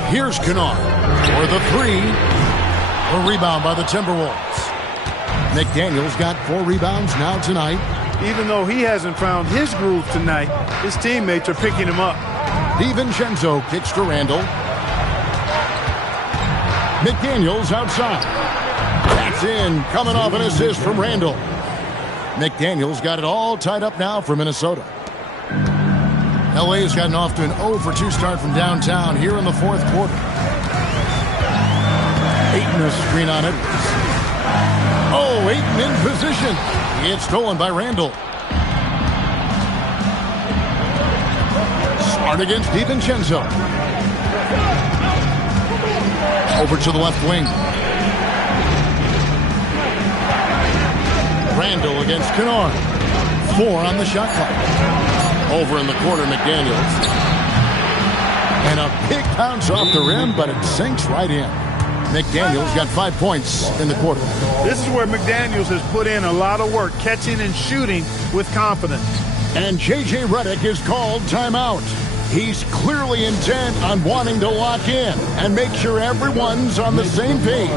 Here's Kunad for the 3. A rebound by the Timberwolves. McDaniels got 4 rebounds now tonight. Even though he hasn't found his groove tonight, his teammates are picking him up. DiVincenzo kicks to Randall. McDaniels outside. That's in, coming off an assist from Randall. McDaniels got it all tied up now for Minnesota. LA's gotten off to an 0-for-2 start from downtown here in the 4th quarter. Ayton a screen on Edwards. Oh, Ayton in position. It's stolen by Randall. Smart against DiVincenzo. Over to the left wing. Randall against Kunad. 4 on the shot clock. Over in the corner, McDaniels. And a big bounce off the rim, but it sinks right in. McDaniels got 5 points in the quarter. This is where McDaniels has put in a lot of work, catching and shooting with confidence. And J.J. Redick is called timeout. He's clearly intent on wanting to lock in and make sure everyone's on the same page.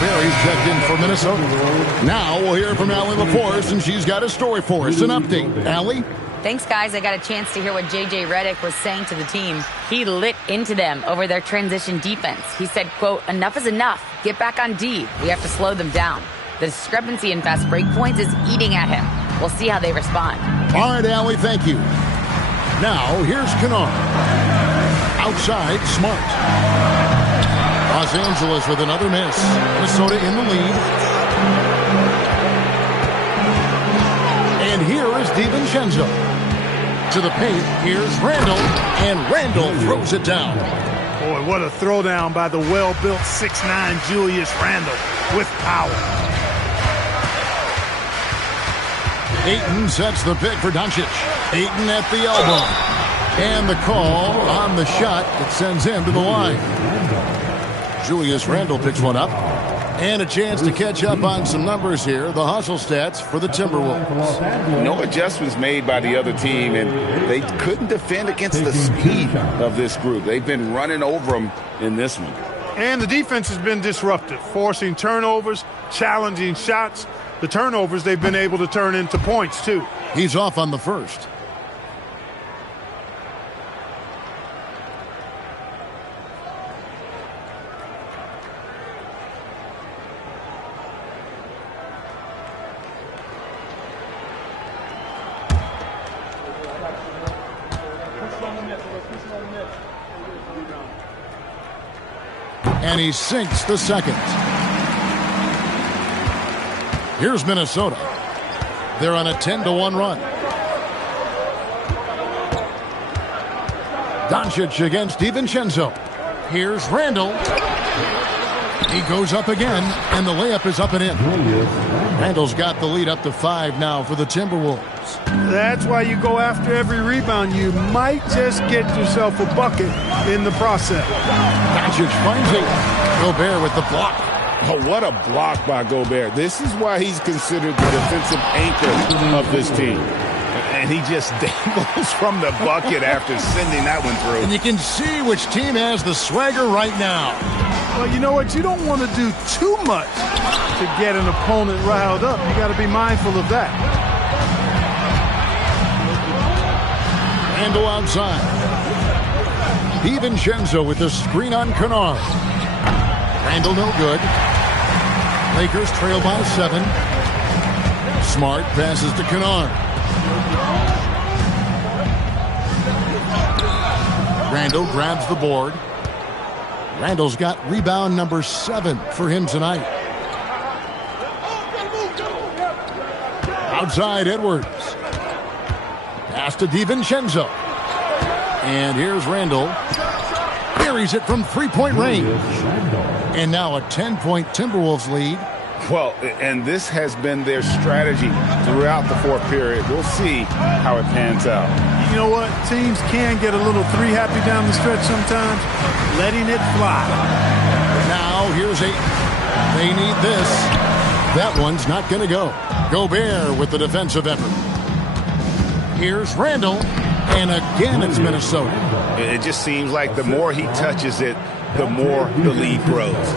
Barry's checked in for Minnesota. Now we'll hear from Allie LaForce, and she's got a story for us. An update. Allie? Thanks, guys. I got a chance to hear what J.J. Redick was saying to the team. He lit into them over their transition defense. He said, quote, "Enough is enough. Get back on D. We have to slow them down. The discrepancy in fast break points is eating at him. We'll see how they respond." All right, Allie, thank you. Now, here's Kunad. Outside, Smart. Los Angeles with another miss. Minnesota in the lead. And here is DiVincenzo. To the paint, here's Randall. And Randall throws it down. Boy, what a throwdown by the well-built 6'9" Julius Randall with power. Ayton sets the pick for Doncic. Ayton at the elbow. And the call on the shot that sends him to the line. Julius Randall picks one up. And a chance to catch up on some numbers here. The hustle stats for the Timberwolves. No adjustments made by the other team, and they couldn't defend against the speed of this group. They've been running over them in this one. And the defense has been disruptive, forcing turnovers, challenging shots. The turnovers they've been able to turn into points, too. He's off on the first. And he sinks the second. Here's Minnesota. They're on a 10-1 run. Doncic against DiVincenzo. Here's Randall. He goes up again, and the layup is up and in. Randall's got the lead up to 5 now for the Timberwolves. That's why you go after every rebound. You might just get yourself a bucket in the process. Doncic finds it. Gobert with the block. Oh, what a block by Gobert. This is why he's considered the defensive anchor of this team. And he just dangles from the bucket after sending that one through. And you can see which team has the swagger right now. Well, you know what? You don't want to do too much to get an opponent riled up. You got to be mindful of that. Randall outside. DiVincenzo with the screen on Kunad. Randall no good. Lakers trail by 7. Smart passes to Kunad. Randall grabs the board. Randall's got rebound number 7 for him tonight. Outside Edwards. Pass to DiVincenzo. And here's Randall. Buries it from 3-point range. And now a 10-point Timberwolves lead. Well, and this has been their strategy throughout the fourth period. We'll see how it pans out. You know what? Teams can get a little three-happy down the stretch sometimes. Letting it fly. Now here's Ayton. They need this. That one's not going to go. Gobert with the defensive effort. Here's Randall. And again, it's Minnesota. It just seems like the more he touches it, the more the lead grows.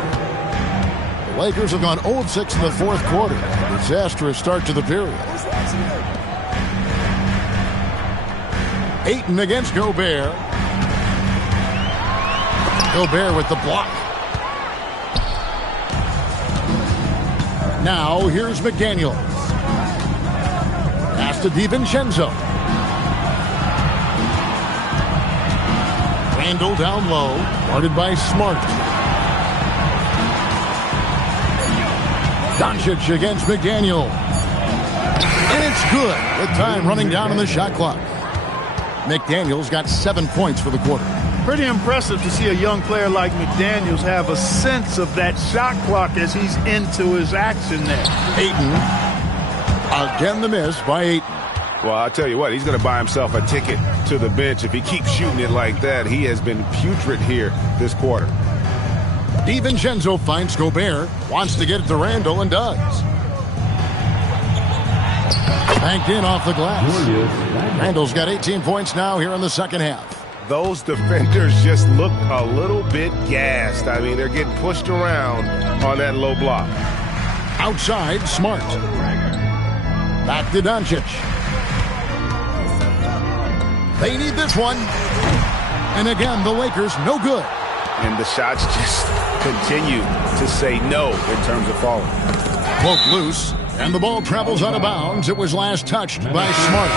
The Lakers have gone 0-6 in the fourth quarter. Disastrous start to the period. Ayton against Gobert. Gobert with the block. Now here's McDaniels. Pass to DiVincenzo. Randall down low, guarded by Smart. Doncic against McDaniel. And it's good with time running down on the shot clock. McDaniel's got 7 points for the quarter. Pretty impressive to see a young player like McDaniels have a sense of that shot clock as he's into his action there. Ayton. Again the miss by Ayton. Well, I'll tell you what, he's going to buy himself a ticket to the bench if he keeps shooting it like that. He has been putrid here this quarter. DiVincenzo finds Gobert, wants to get it to Randall, and does. Banked in off the glass. Randall's got 18 points now here in the second half. Those defenders just look a little bit gassed. I mean, they're getting pushed around on that low block. Outside, Smart. Back to Doncic. They need this one. And again, the Lakers no good. And the shots just continue to say no in terms of falling. Broke loose, and the ball travels out of bounds. It was last touched by Smart.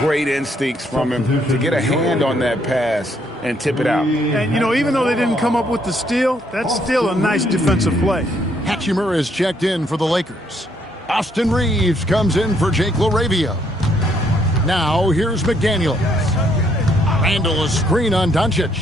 Great instincts from him to get a hand on that pass and tip it out. And, you know, even though they didn't come up with the steal, that's still a nice defensive play. Hachimura is checked in for the Lakers. Austin Reeves comes in for Jake LaRavia. Now, here's McDaniels. Randall a screen on Doncic.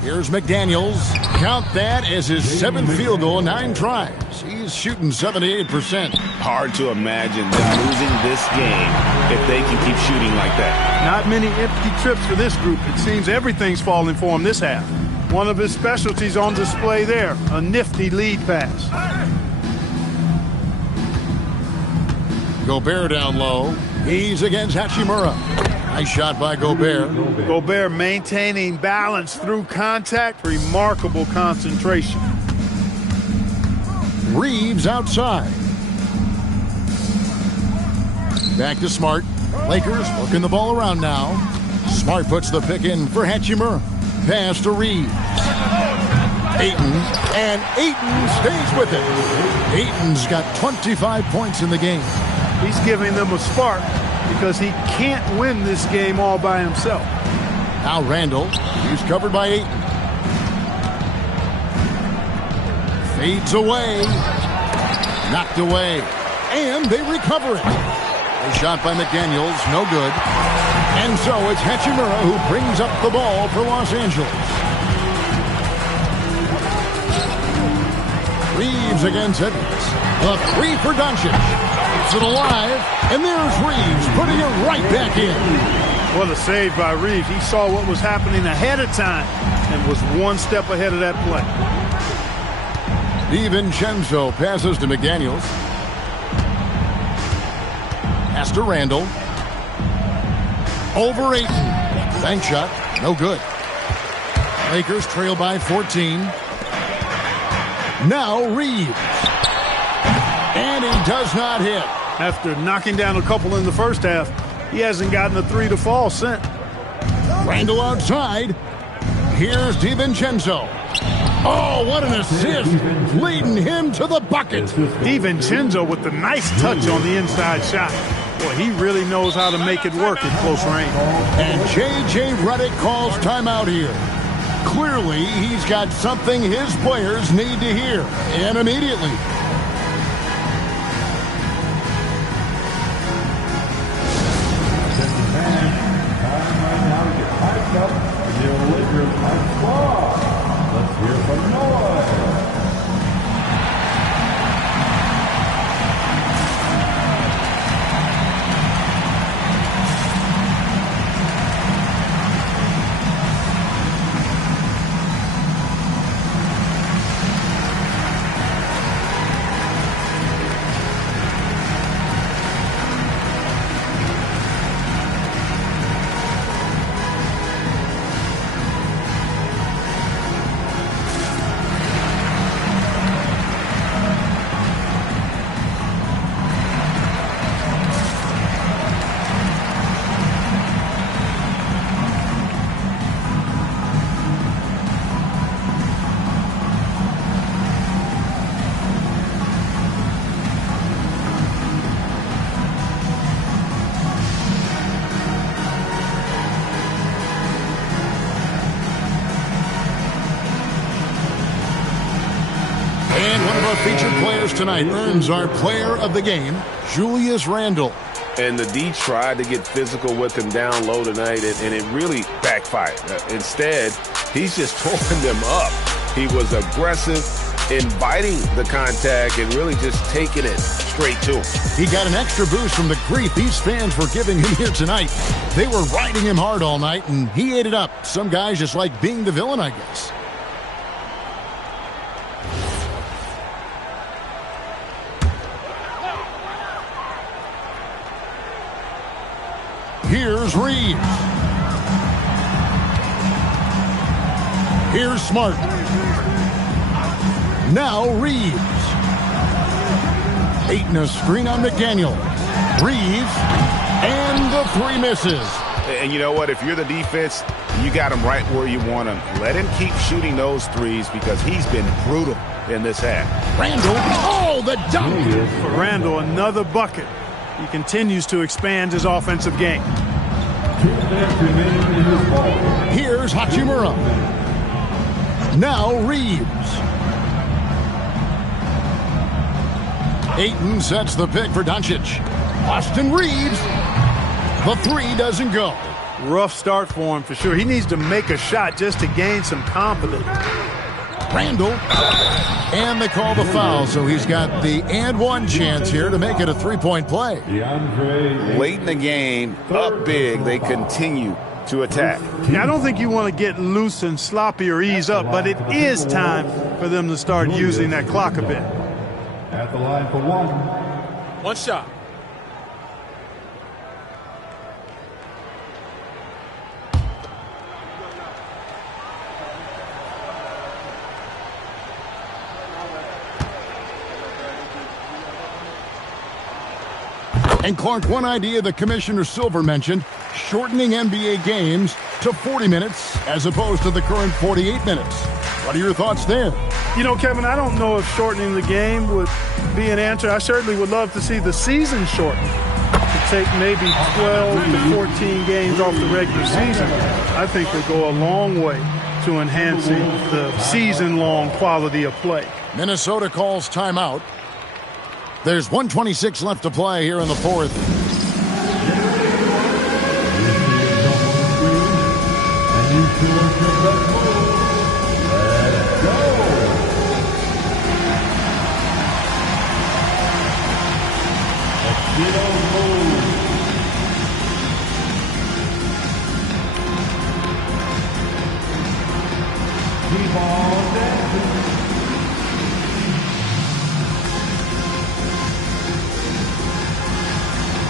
Here's McDaniels. Count that as his 7th field goal, 9 tries. He's shooting 78%. Hard to imagine them losing this game if they can keep shooting like that. Not many empty trips for this group. It seems everything's falling for him this half. One of his specialties on display there, a nifty lead pass. Gobert down low. He's against Hachimura. Nice shot by Gobert. Gobert maintaining balance through contact. Remarkable concentration. Reeves outside. Back to Smart. Lakers working the ball around now. Smart puts the pick in for Hachimura. Pass to Reeves. Ayton. And Ayton stays with it. Ayton's got 25 points in the game. He's giving them a spark because he can't win this game all by himself. Now Randall. He's covered by Ayton. Fades away. Knocked away. And they recover it. A shot by McDaniels, no good. And so it's Hachimura who brings up the ball for Los Angeles. Reeves against Edwards. A three for Doncic. Keeps it alive. And there's Reeves putting it right back in. What a save by Reeves. He saw what was happening ahead of time and was one step ahead of that play. DiVincenzo passes to McDaniels. Pass to Randall. Over Ayton. Bank shot. No good. Lakers trail by 14. Now Reeves. And he does not hit. After knocking down a couple in the first half, he hasn't gotten a three to fall since. Randall outside. Here's DiVincenzo. Oh, what an assist. Leading him to the bucket. DiVincenzo with the nice touch on the inside shot. Boy, he really knows how to make it work at close range. And J.J. Redick calls timeout here. Clearly, he's got something his players need to hear. And immediately. Let's hear from Noah. Featured players tonight earns our player of the game, Julius Randle. And the D tried to get physical with him down low tonight, and it really backfired. Instead, he's just throwing them up. He was aggressive, inviting the contact, and really just taking it straight to him. He got an extra boost from the grief these fans were giving him here tonight. They were riding him hard all night, and he ate it up. Some guys just like being the villain, I guess. Here's Reeves. Here's Smart. Now Reeves. Ayton a screen on McDaniel. Reeves. And the three misses. And you know what? If you're the defense, you got him right where you want him. Let him keep shooting those threes because he's been brutal in this half. Randall. Oh, the dunk. For Randall, another bucket. He continues to expand his offensive game. Here's Hachimura. Now Reeves. Ayton sets the pick for Doncic. Austin Reeves. The three doesn't go. Rough start for him for sure. He needs to make a shot just to gain some confidence. Randall. And they call the foul, so he's got the and one chance here to make it a three-point play. Late in the game, up big, they continue to attack. I don't think you want to get loose and sloppy or ease up, but it is time for them to start using that clock a bit. At the line for one. One shot. And Clark, one idea that Commissioner Silver mentioned, shortening NBA games to 40 minutes as opposed to the current 48 minutes. What are your thoughts there? You know, Kevin, I don't know if shortening the game would be an answer. I certainly would love to see the season shortened to take maybe 12 to 14 games off the regular season. I think would go a long way to enhancing the season-long quality of play. Minnesota calls timeout. There's 1:26 left to play here in the fourth.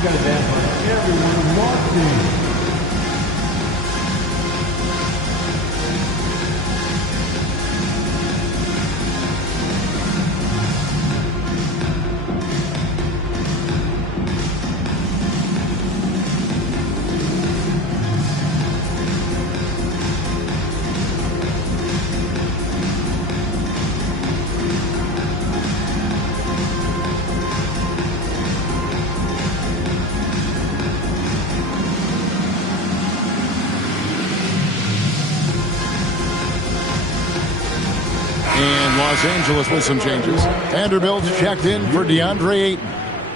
Got a dance for everyone watching. And Los Angeles with some changes. Vanderbilt's checked in for DeAndre Ayton.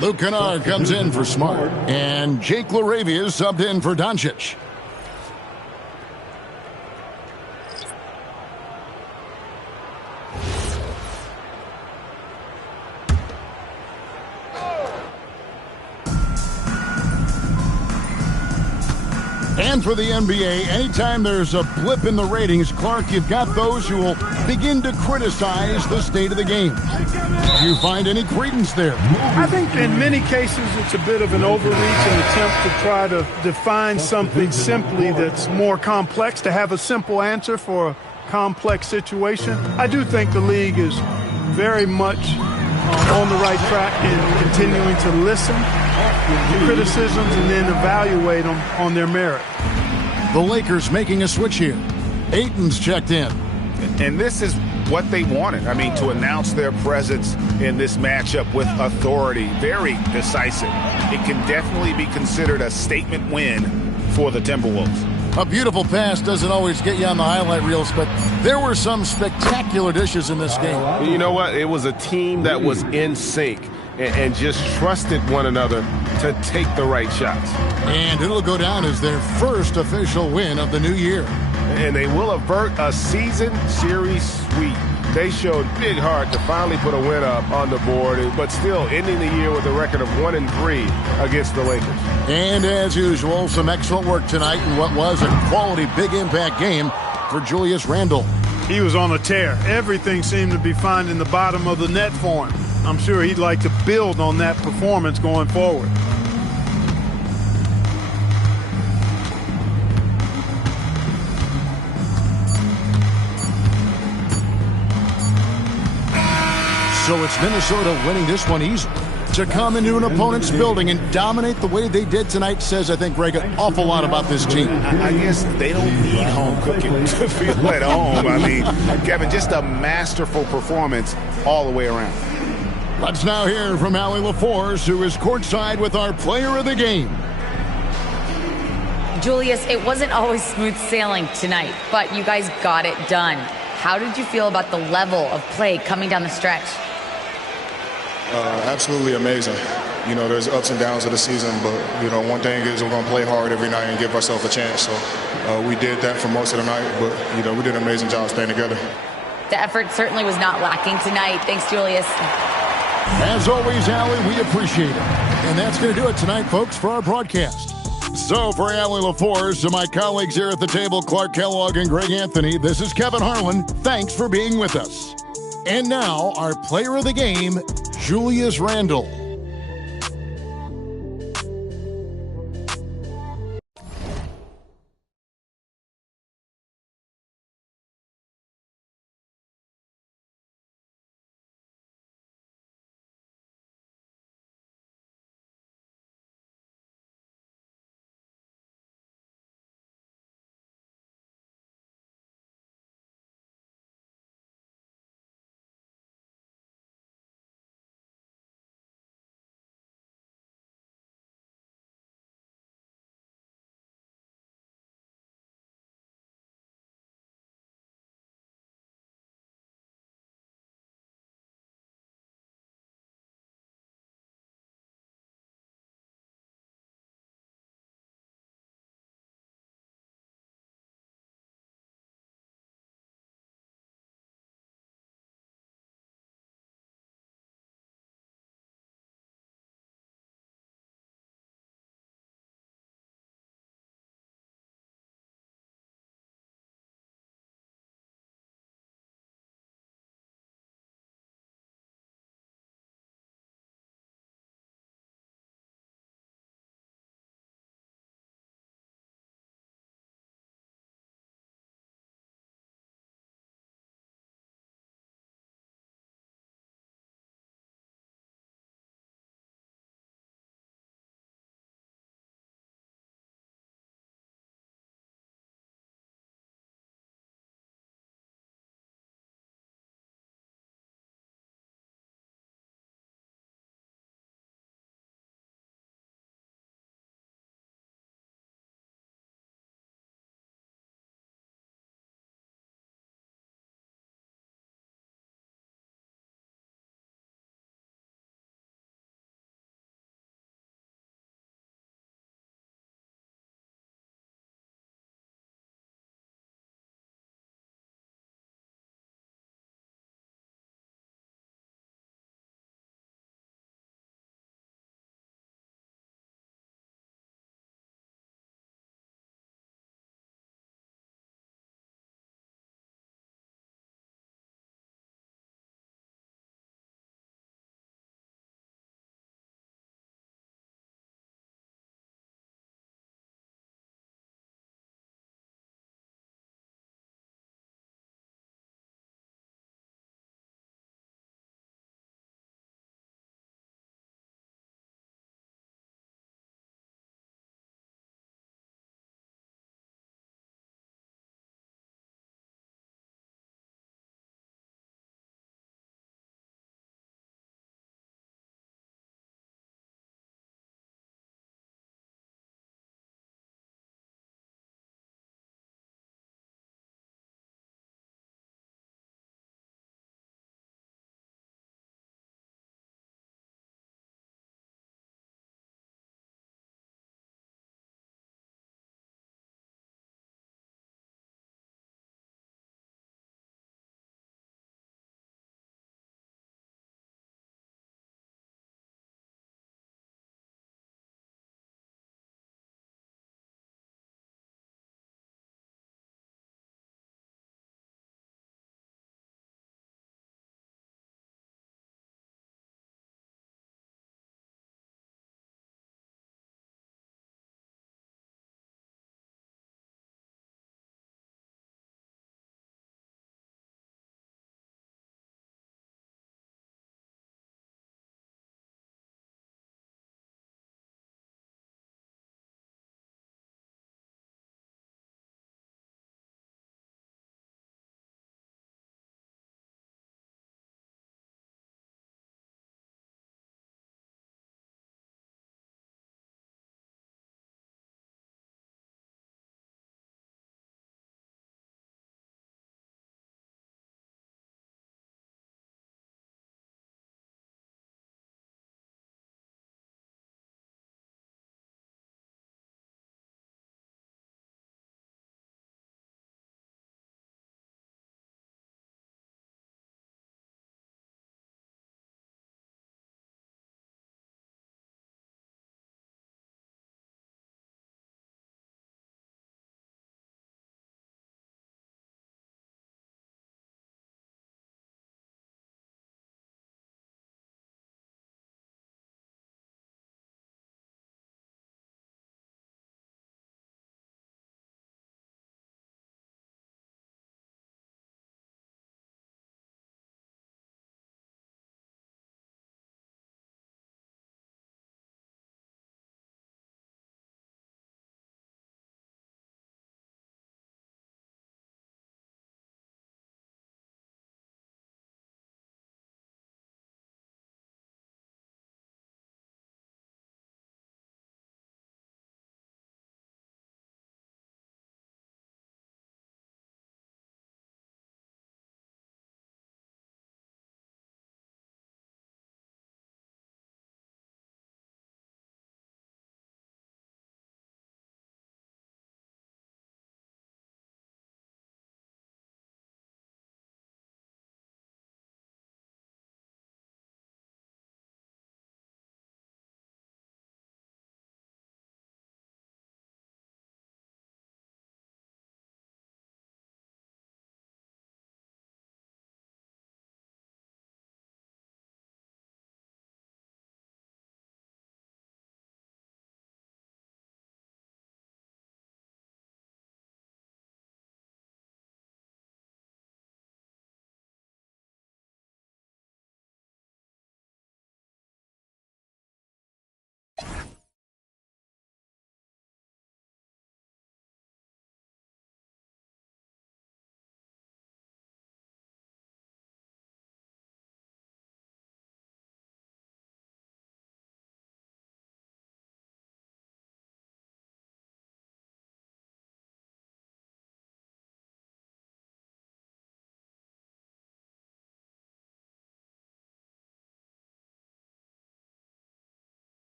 Luke Kennard comes in for Smart. And Jake LaRavia is subbed in for Doncic. And for the NBA, anytime there's a blip in the ratings, Clark, you've got those who will begin to criticize the state of the game. Do you find any credence there? I think in many cases it's a bit of an overreach, an attempt to try to define something simply that's more complex, to have a simple answer for a complex situation. I do think the league is very much on the right track in continuing to listen to criticisms and then evaluate them on their merit. The Lakers making a switch here. Ayton's checked in. And this is what they wanted. I mean, to announce their presence in this matchup with authority. Very decisive. It can definitely be considered a statement win for the Timberwolves. A beautiful pass doesn't always get you on the highlight reels, but there were some spectacular dishes in this game. You know what? It was a team that was in sync and just trusted one another to take the right shots. And it'll go down as their first official win of the new year. And they will avert a season series sweep. They showed big heart to finally put a win up on the board, but still ending the year with a record of 1-3 against the Lakers. And as usual, some excellent work tonight in what was a quality big impact game for Julius Randle. He was on a tear. Everything seemed to be finding the bottom of the net for him. I'm sure he'd like to build on that performance going forward. So it's Minnesota winning this one easily. To come into an opponent's building and dominate the way they did tonight says, I think, Greg, an awful lot about this team. I guess they don't need home cooking to feel at home. I mean, Kevin, just a masterful performance all the way around. Let's now hear from Allie LaForce, who is courtside with our player of the game. Julius, it wasn't always smooth sailing tonight, but you guys got it done. How did you feel about the level of play coming down the stretch? Absolutely amazing. You know, there's ups and downs of the season, but, you know, one thing is we're going to play hard every night and give ourselves a chance. So we did that for most of the night, but, you know, we did an amazing job staying together. The effort certainly was not lacking tonight. Thanks, Julius. As always, Allie, we appreciate it. And that's going to do it tonight, folks, for our broadcast. So for Allie LaForce and my colleagues here at the table, Clark Kellogg and Greg Anthony, this is Kevin Harlan. Thanks for being with us. And now, our player of the game, Julius Randle.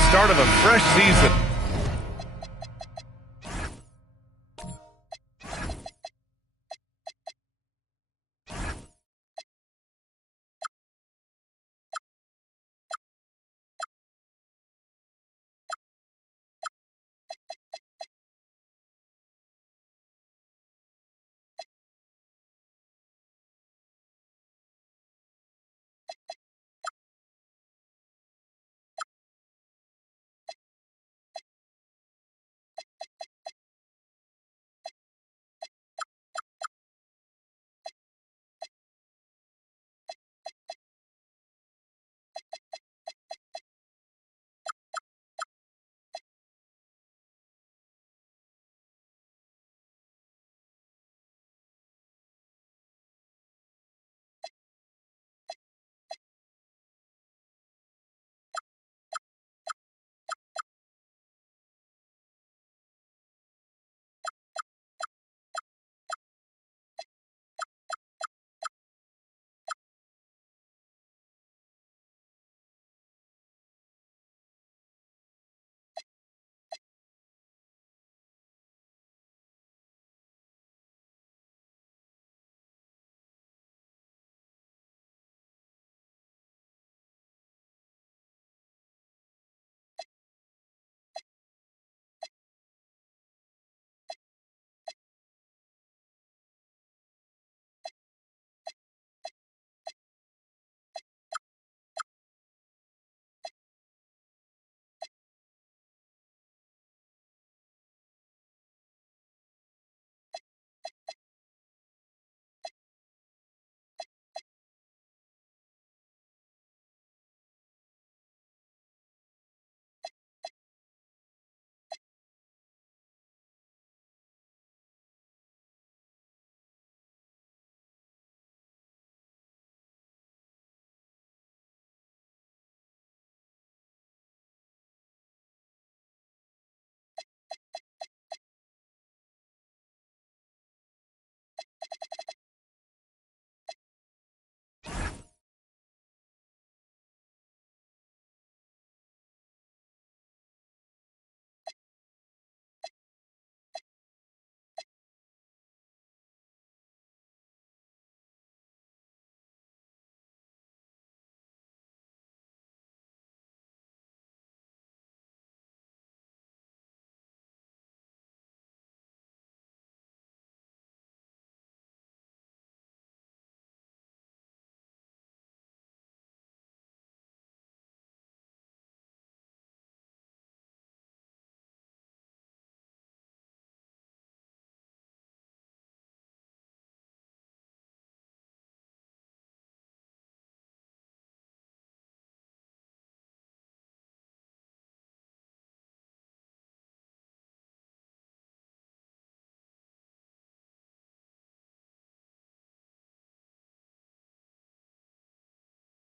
the start of a fresh season.